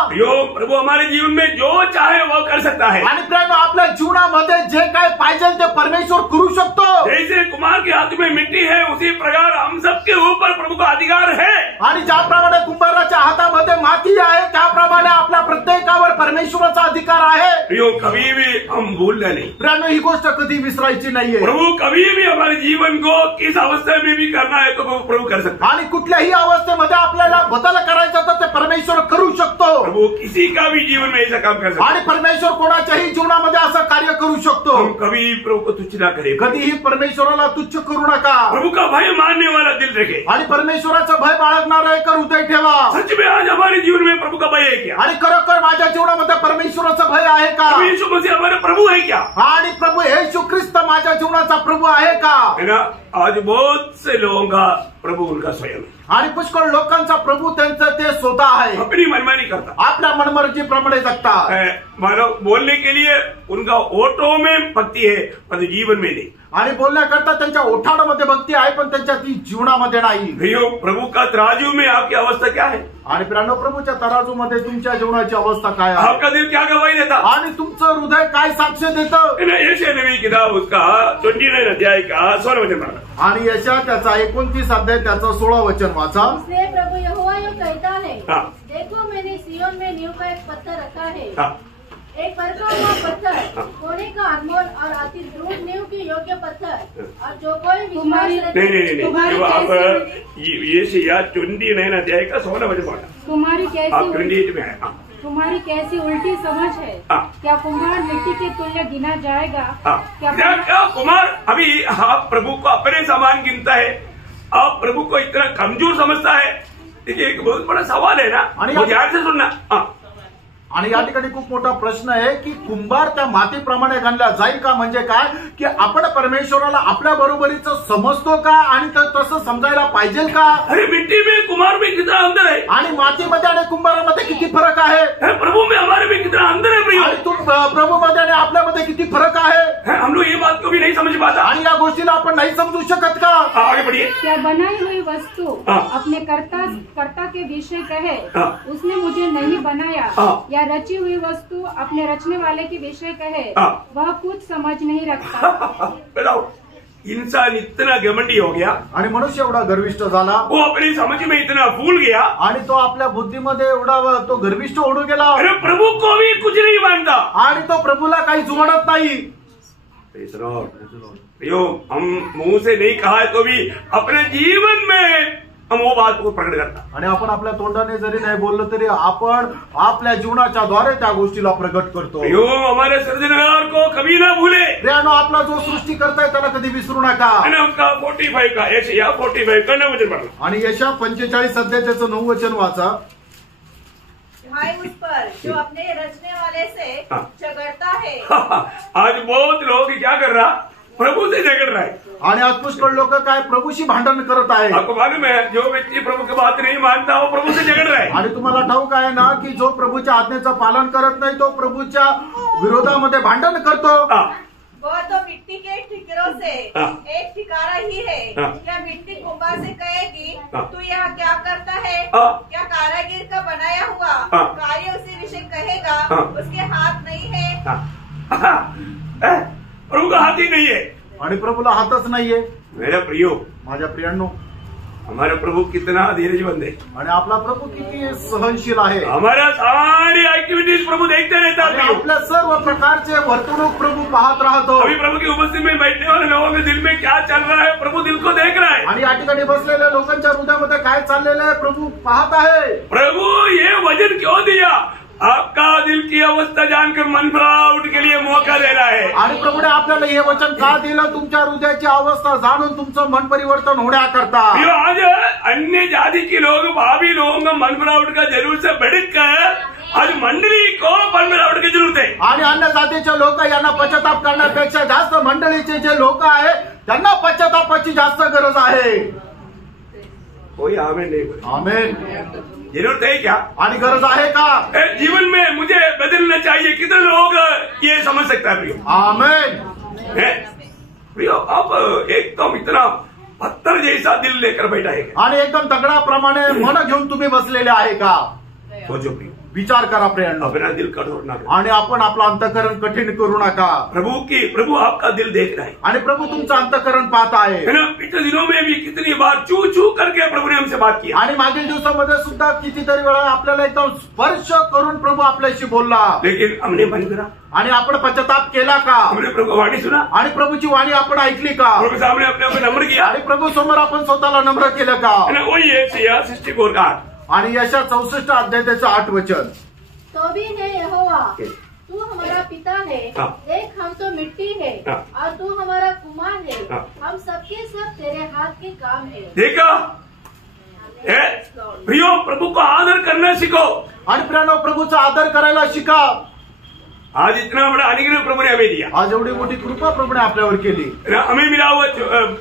प्रभु हमारे जीवन में जो चाहे वो कर सकता है. आणि प्रेम आपल्या जीवनामध्ये जे काय पाहिजे ते परमेश्वर करू शकतो. जैसे कुमार के हाथ में मिट्टी है उसी प्रकार हम सबके ऊपर प्रभु का अधिकार है. आणि ज्याप्रमाणे कुंभाराच्या हातामध्ये माती आहे त्याप्रमाणे आपल्या प्रत्येकावर परमेश्वराचा अधिकार आहे. कभी भी हम भूलना नहीं. प्रेम ही गोष्ट कधी विसरायची नाहीये. प्रभु कभी भी हमारे जीवन को किस अवस्था में भी करना है तो प्रभु कर सकता. आणि कुठल्याही अवस्थेमध्ये आपल्याला बदल करायचा तर ते परमेश्वर करू शकतो. प्रभु किसी का भी जीवन में ऐसा काम कर सकता. आणि परमेश्वर कोणाच्याही जीवनामध्ये असं कार्य करू शकतो. कभी प्रभु को तुच्छ ना करे. कधीही परमेश्वराला तुच्छ करू नका. प्रभु का भय मानने वाला दिल रखे. आणि परमेश्वराचं भय बाळगणारा एक हृदय ठेवा. सच में आज हमारे जीवन में प्रभु का भय है क्या. आणि खरोखर माझ्या जीवनामध्ये परमेश्वराचं भय आहे का. यीशु मसीह हमारे प्रभु है क्या. आणि प्रभु येशू ख्रिस्त माझ्या जीवनाचा प्रभू आहे का? है ना? आज बहुत से लोगों का प्रभु उनका स्वयं है, आणि पुष्कळ लोकांचा प्रभू त्यांचं ते स्वतः आहे. अपनी मनमानी करता, आपल्या मनमर्जीप्रमाणे जगतात. मानो बोलने के लिए उनका ओठों में भक्ति है पर जीवन में नहीं. आणि बोलण्याकरता त्यांच्या ओठांमध्ये भक्ती आहे पण त्यांच्या ती जीवनामध्ये नाही. भैया प्रभु का तराजू में आपकी अवस्था क्या है? आणि प्रियानो, प्रभूच्या तराजूमध्ये तुमच्या जीवनाची अवस्था काय आहे? आपका दिल क्या गवाही देता? आणि तुमचं हृदय काय साक्ष देतं? यशाया नबी किताब उसका 29 अध्याय का 16 वचन पढ़ा. आणि यशा त्याचा 29 अध्याय त्याचं 16 वचन वाचा. इसलिए प्रभु यहोवा यूं कहता है, हाँ. देखो मैंने सिय्योन में नींव का एक पत्थर रखा है, हाँ. एक परखा हुआ पत्थर, हाँ. सोने का अनमोल और अति दृढ़ नींव की योग्य पत्थर, और जो कोई विश्वास नहीं रखे नहीं नहीं, आप यशाया 29 अध्याय का 16 वचन पढ़ा. तुम्हारी आप कैसी 28 में है. तुम्हारी कैसी उल्टी समझ है? हाँ. क्या कुम्हार मिट्टी के तुल्य गिना जाएगा? क्या कुमार अभी आप प्रभु को अपने समान गिनता है? आप प्रभु को इतना कमजोर समझता है? देखिए एक बहुत बड़ा सवाल है ना, वो ध्यान से सुनना. आणि या ठिकाणी खूप मोठा प्रश्न आहे की कुंभार त्या मातीप्रमाणे गणला जाईल का? म्हणजे काय की आपण परमेश्वराला आपल्या बरोबरीचं समजतो का? आणि तसं समजायला पाहिजे का? अरे मिट्टी में कुमार में कितना अंतर है, आणि मातीमध्ये आणि कुंभारामध्ये किती फरक आहे? प्रभु में हमारे में कितना अंतर है प्रियो. आणि प्रभूमध्ये आणि आपल्यामध्ये किती फरक आहे? हम लोग ये बात को भी नहीं समझ पाता. आणि या गोष्टीला आपण नाही समजू शकत का? आगे बढ़िए. क्या बनाई हुई वस्तु अपने कर्ता के विषय कहे, उसने मुझे नहीं बनाया, या रची हुई वस्तु अपने रचने वाले के विषय कहे, वह कुछ समझ नहीं रखता. बताओ, इंसान इतना घमंडी हो गया आणि मनुष्य एवढा गर्विष्ठ झाला, वो अपनी समझ में इतना भूल गया, आणि तो आपल्या बुद्धीमध्ये एवढा तो गर्विष्ठ होऊन गेला. अरे प्रभु को भी कुछ नहीं मानता, आणि तो प्रभूला काही जुमानत नाही. हम मुंह से नहीं कहा है तो भी अपने जीवन में हम वो बात को प्रकट करता. आणि आपण आपल्या तोंडाने जरी नाही बोललं तरी आपण आपल्या जीवनाच्या द्वारे त्या गोष्टीला प्रकट करतो. हमारे सृजनहार को कभी ना भूले. प्रियानो, आपला जो सृष्टी करताय त्याला कधी विसरू नका. उसका 45 का यशाया 45 का 9 वचन पढ़ा. आणि यशा 45 अध्याय त्याचं 9 वचन वाचा. हाय उस पर जो अपने रचने वाले से झगड़ता है. आज बहुत लोग क्या कर रहा, प्रभु से झगड़ रहा है. आणि आज पुष्कळ लोक काय प्रभूशी भांडण करत आहे. आपको मालूम है, जो व्यक्ति प्रभु की बात नहीं मानता वो प्रभु से झगड़ रहा है. आणि तुम्हाला ठाऊक आहे ना की जो प्रभूच्या आज्ञेचं पालन करत नाही तो प्रभूच्या विरोधामध्ये भांडण करतो. वह तो मिट्टी के ठिकरों से एक ठिकारा ही है. क्या मिट्टी कुंभार से कहेगी तू यह क्या करता है? क्या कारागिर का बनाया हुआ कार्य उसी विषय कहेगा उसके हाथ नहीं है? प्रभु का हाथ ही नहीं है. आणि प्रभूला हातच नाहीये. मेरा प्रियो, माझ्या प्रियांनो, हमारा प्रभु कितना धीरजमंद है. आणि आपला प्रभू किती सहनशील आहे. हमारा सारी ऍक्टिव्हिटीज प्रभु देखते रहता है. आपल्या सर्व प्रकारचे वर्तणूक प्रभू पाहत राहतो. अभी प्रभु की उपस्थिति में बैठने वाले लोगों के दिल में क्या चल रहा है, प्रभु दिल को देख रहा है. आणि या ठिकाणी बसलेल्या लोकांच्या हृदयामध्ये काय चाललेलं आहे प्रभू पाहत आहे. प्रभु ये वजन क्यों दिया? आपका दिल की अवस्था जानकर मन फराउट के लिए मौका दे रहा है. आणि प्रभूने आपल्याला हे वचन का दिलं? तुमच्या हृदयाची अवस्था जाणून तुमचं मन परिवर्तन होण्याकरता. आज अन्य जाति के लोग, भावी लोगों का मन फराउट का जरूरत से बढ़कर आज मंडली को मन फराउट की जरूरत है. आणि अन्य जातीचे लोक यांना पश्चाताप करण्यापेक्षा जास्त मंडळीचे जे लोक आहे त्यांना पश्चातापाची जास्त गरज आहे. कोई आमेन नहीं बोले. आमेन. जरूरत है क्या? आणि गरज आहे का? जीवन में मुझे बदलना चाहिए. कितने लोग ये समझ सकता है प्रियो? आमेन. प्रियो, अब एकदम इतना पत्थर जैसा दिल लेकर बैठा है आणि एकदम दगडाप्रमाणे मन घेऊन तुम्ही बसलेले आहे का? सोचो प्रियो, विचार करा प्रियांनो. अपना दिल कठोर ना करो. आणि आपण आपलं अंतःकरण कठीण करू नका. प्रभु आपका दिल देख रहा है. आणि प्रभू तुमचं अंतःकरण पाहत आहे. पिछले दिनों में भी कितनी बार चू चू करके प्रभु ने हमसे बात की. आणि मागील दिवसामध्ये सुद्धा कितीतरी वेळा आपल्याला एकदम स्पर्श करून प्रभू आपल्याशी बोलला. लेकिन हमने मन करा. आणि आपण पश्चाताप केला का? हमने प्रभु की वाणी सुना. आणि प्रभूची वाणी आपण ऐकली का? प्रभु सामने अपने आप नम्र किया. आणि प्रभू समोर आपण स्वतःला नम्र केलं का? वही है 64 का 8. आणि यशा 64 अध्याय त्याचं 8 वचन. तो भी है यहोवा, तू हमारा पिता है. देख हम तो मिट्टी है और तू हमारा कुमार है. हम सबके सब तेरे हाथ के काम है. देखा प्रियो, प्रभु को आदर करना सीखो. आणि प्रियानो, प्रभूचा आदर करायला शिका. आज इतना बड़ा अनुग्रह प्रभु ने हमें दिया, आज एवढी मोठी कृपा प्रभूने आपल्यावर केली, हमें मिला हुआ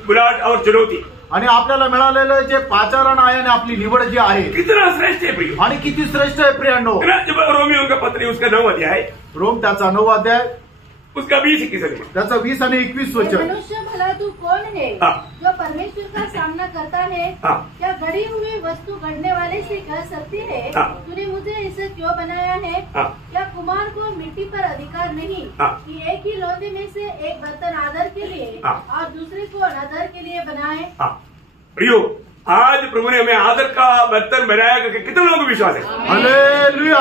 बुलाहट और चुनौती आणि आपल्याला मिळालेलं जे पाचारण आहे आणि आपली निवड जी आहे कितना श्रेष्ठ है प्रिय, आणि किती श्रेष्ठ आहे प्रियांनो. जब रोमियो का पत्र उसका 9 अध्याय, रोम त्याचा 9 अध्याय उसका 20-21 त्याचा 20 आणि 21 वचन. मनुष्य भला तू कौन है जो परमेश्वर का सामना करता है? क्या गढ़ी हुई वस्तु गढ़ने वाले से कह सकती है तूने मुझे इसे क्यों बनाया है? क्या कुमार को मिट्टी पर अधिकार नहीं कि एक ही लौंदे में से एक बर्तन आदर के लिए और दूसरे को अनादर के लिए बनाए? प्रियो, आज प्रभु ने हमें आदर का बर्तन बनाया करके कितने लोगों को विश्वास है? हालेलुया.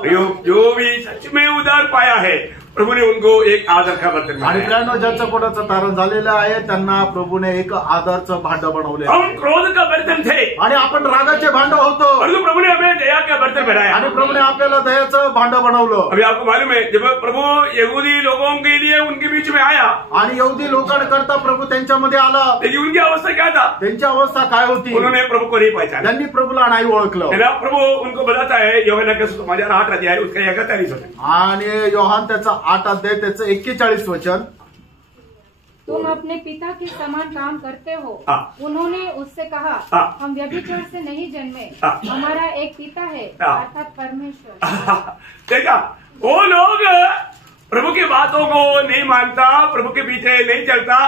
प्रियो, जो भी सच में उद्धार पाया है प्रभु ने उनको एक आदर का बर्तन आणि बनाया. प्रियांनो, ज्यांचं पोटाचं तारण झालेलं आहे त्यांना प्रभूने एक आदरचं भांड बनवले हम क्रोध का बर्तन थे आणि आपण रागाचे भांड होतो परंतु प्रभु ने हमें दया का बर्तन बनाया. आणि प्रभूने आपल्याला दयाचं भांड बनवलं. अभी आपको मालूम है, जब प्रभु यहूदी लोगों के लिए उनके बीच में आया, आणि यहुदी लोकांकरता प्रभु त्यांच्यामध्ये आला. लेकिन उनकी अवस्था क्या था? त्यांची अवस्था काय होती? उन्होंने प्रभु को नहीं पहचाना. त्यांनी प्रभूला नाही ओळखलं. है ना? प्रभु उनको बताता है यूहन्ना के सुसमाचार 8 अध्याय उसका 41 वचन, आणि योहान त्याचा 8 अध्याय त्याचं 41 वचन. तुम अपने पिता के समान काम करते हो. उन्होंने उससे कहा, हम व्यभिचार से नहीं जन्मे, हमारा एक पिता है अर्थात परमेश्वर. देखा, वो लोग प्रभु की बातों को नहीं मानता, प्रभु के पीछे नहीं चलता,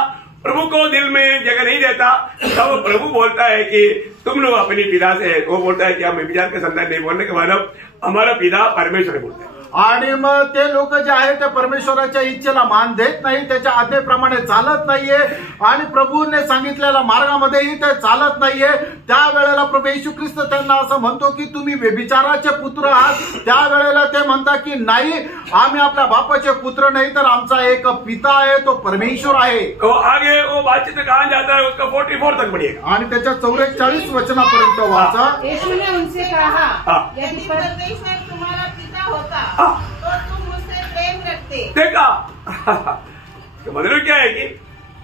प्रभु को दिल में जगह नहीं देता, तब प्रभु बोलता है कि तुम लोग अपनी पिता से, वो बोलता है कि हम व्यभिचार के संतान नहीं, बोलने के मतलब हमारा पिता परमेश्वर बोलते हैं. आणि मग ते लोक जे आहेत ते परमेश्वराच्या इच्छेला मान देत नाही, त्याच्या आज्ञेप्रमाणे चालत नाहीये आणि प्रभूने सांगितलेल्या मार्गामध्येही ते चालत नाहीये. त्यावेळेला प्रभू येशू ख्रिस्त त्यांना असं म्हणतो की तुम्ही व्यभिचाराचे पुत्र आहात. त्यावेळेला ते म्हणतात की नाही, आम्ही आपल्या बापाचे पुत्र नाही, तर आमचा एक पिता आहे, तो परमेश्वर आहे. तो आगे वो बातचीत कहाँ जाता है उसका 44 तक बढ़िएगा. आणि त्याच्या 44 वचनापर्यंत वाचा. यीशु ने उनसे कहा, यदि परमेश्वर तुम्हारा पिता होता तो तुम मुझसे प्रेम रखते. देखा, तो मतलब क्या है कि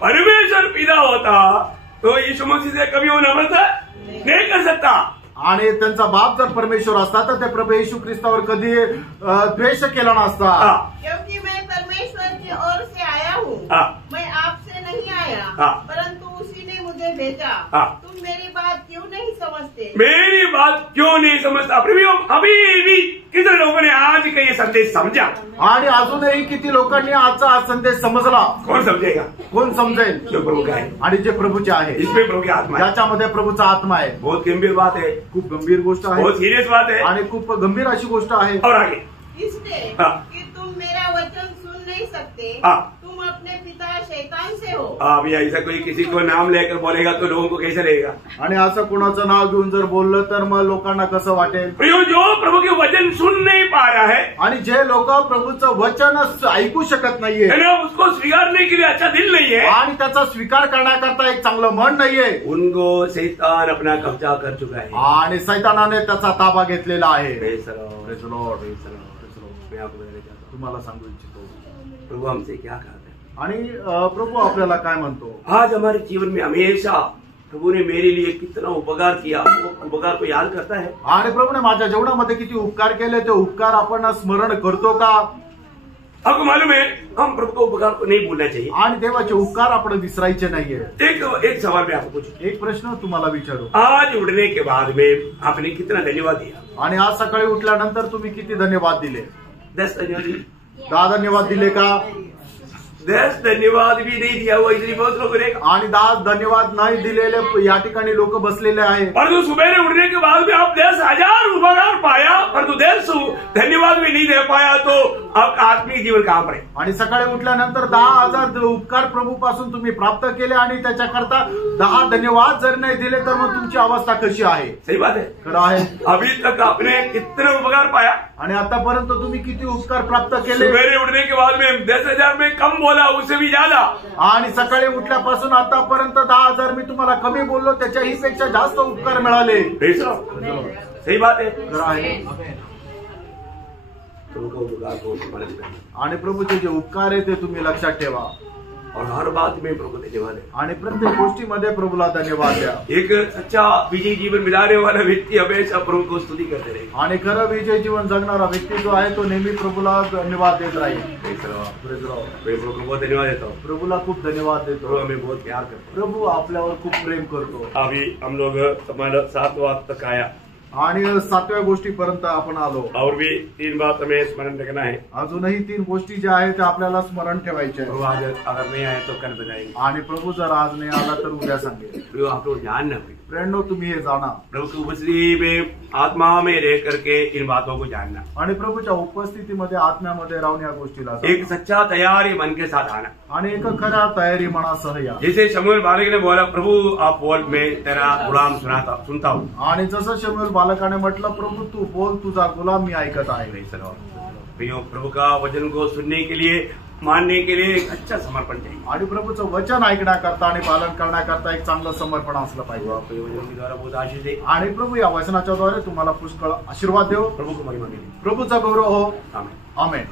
परमेश्वर पिता होता तो यीशु मसीह से कभी वो नम्रता नहीं कर सकता. आणि त्यांचा बाप जर परमेश्वर असता तर ते प्रभू येशू ख्रिस्तावर कधी द्वेष केला नसता. क्योंकि मैं परमेश्वर की ओर से आया हूँ, मैं आपसे नहीं आया, परंतु उसी ने मुझे भेजा. तुम मेरी बात क्यों नहीं समझते? मेरी बात क्यों नहीं समझता? अभी भी कितने लोगों ने आज का ये संदेश समझा? आणि अजूनही किती लोकांनी आजचा हा संदेश समजला? कौन समझेगा? कोण समजेल? जो प्रभु का है, आणि जे प्रभूचे आहे, इसमें प्रभु की आत्मा है. ज्याच्यामध्ये प्रभूचा आत्मा आहे. बहुत गंभीर बात है, खूप गंभीर गोष्ट बहुत आहे सीरियस बात है. आणि खूप गंभीर अशी गोष्ट आहे. और आगे इसलिए कि तुम मेरा वचन सुन नहीं सकते, तुम अपने पिता शैतान से हो. अभी ऐसा कोई किसी को नाम लेकर बोलेगा तो लोगों को कैसे रहेगा? आणि असं कोणाचं नाव घेऊन जर बोललं तर मग लोकांना कसं वाटेल? जो प्रभु के वचन सुन नहीं पा रहा है, आणि जे लोक प्रभूचं वचन ऐकू शकत नाहीये, है ना, उसको स्वीकारने के लिए अच्छा दिल नहीं है, आणि त्याचा स्वीकार करण्याकरता एक चांगलं मन नाहीये, उनको शैतान अपना कब्जा कर चुका है आणि सैतानाने त्याचा ताबा घेतलेला आहे. Praise the Lord, praise the Lord, praise the Lord. मैं आपको बताना चाहता हूँ, तुम्हाला सांगू इच्छितो, प्रभु हमसे क्या कहता है. आणि प्रभू आपल्याला काय म्हणतो? आज हमारे जीवन में हमेशा प्रभु ने मेरे लिए कितना उपकार किया, वो उपकार को याद करता है. आणि प्रभूने माझ्या जीवनामध्ये किती उपकार केले, ते उपकार आपण स्मरण करतो का? आपको मालूम है, हम प्रभु को उपकार को नहीं भूलना चाहिए. आणि देवाचे उपकार आपण विसरायचे नाहीये. एक सवाल मैं आपको पूछूं. एक प्रश्न तुम्हाला विचारू, आज उठने के बाद में आपने कितना धन्यवाद दिया? आणि आज सकाळी उठल्यानंतर तुम्ही किती धन्यवाद दिले? 10 धन्यवाद दिए? 10 धन्यवाद दिले का? 10 धन्यवाद भी नहीं दिया हुआ, इसलिए बहुत लोग रहेगा. आणि 10 धन्यवाद नाही दिलेले या ठिकाणी लोक बसलेले आहे. परंतु सुबह उठने के बाद में आप 10,000 उपकार पाया, परंतु 10 धन्यवाद भी नहीं दे पाया, तो आपका आत्मिक जीवन कहाँ पर है? आणि सकाळी उठल्यानंतर 10,000 उपकार प्रभूपासून तुम्ही प्राप्त केले आणि त्याच्याकरता 10 धन्यवाद जर नाही दिले तर मग तुमची अवस्था कशी आहे? सही बात है. खरं आहे. अभी तक आपने कितने उपकार पाया? आणि आतापर्यंत तुम्ही किती उपकार प्राप्त केले? सुबह उठने के बाद में 10,000 में कम बोला, उससे भी ज्यादा. आणि सकाळी उठल्यापासून आतापर्यंत 10,000 मी तुम्हाला कमी बोललो, त्याच्याही पेक्षा जास्त उपकार मिळाले. सही बात है. खरं आहे. तुमको उपकार को समझ में. आणि प्रभूचे जे उपकार आहे ते तुम्ही लक्षात ठेवा. और हर बात में प्रभु को धन्यवाद है। आणि प्रत्येक गोष्टीमध्ये प्रभूला धन्यवाद द्या। एक सच्चा विजयी जीवन बिताने वाला व्यक्ति हमेशा प्रभु को स्तुति करते रहे आणि खरं विजय जीवन जगणारा व्यक्ती जो आहे तो नेहमी प्रभूला धन्यवाद देत राहील। मैं प्रभु को बहुत धन्यवाद देता हूँ। प्रभूला खूप धन्यवाद देतो। प्रभु हमें बहुत प्यार करता प्रभू आपल्यावर खूप प्रेम करतो। अभी हम लोग हमारा 7 वक्त तक आया आणि 7व्या गोष्टीपर्यंत आपण आलो। और भी 3 बात हमें स्मरण रखना है। अजूनही 3 गोष्टी ज्या आहेत त्या आपल्याला स्मरण ठेवायच्या प्रभु आज अगर नहीं आए तो कल बताएंगे। आणि प्रभू जर आज नाही आला तर उद्या सांगेल। प्रभु आप लोग जानना फ्रेंडो तुम्ही हे जाणा, प्रभु की उपस्थिति में आत्मा में रह करके इन बातों को जानना आणि प्रभूच्या उपस्थितीमध्ये आत्म्यामध्ये राहून या गोष्टीला एक सच्चा तैयारी मन के साथ आना। आणि एक खऱ्या तयारी मनासह या। जैसे शमूएल बालक ने बोला प्रभु आप बोल मैं तेरा गुलाम सुनता हूँ। आणि जसं शमूएल बालकाने म्हटलं प्रभू तू बोल तुझा गुलाम मी ऐकत आहे। प्रभु का वचन को सुनने के लिए मानने के लिए एक अच्छा समर्पण चाहिए आणि प्रभूचं वचन ऐकण्याकरता आणि पालन करण्याकरता एक चांगलं समर्पण असलं पाहिजे। आपके वचन के द्वारा बहुत आशीष दे आणि प्रभू या वचनाच्या द्वारे तुम्हाला पुष्कळ आशीर्वाद देव। प्रभु को महिमा मिले। प्रभूचा गौरव हो। आमेन। आमेन।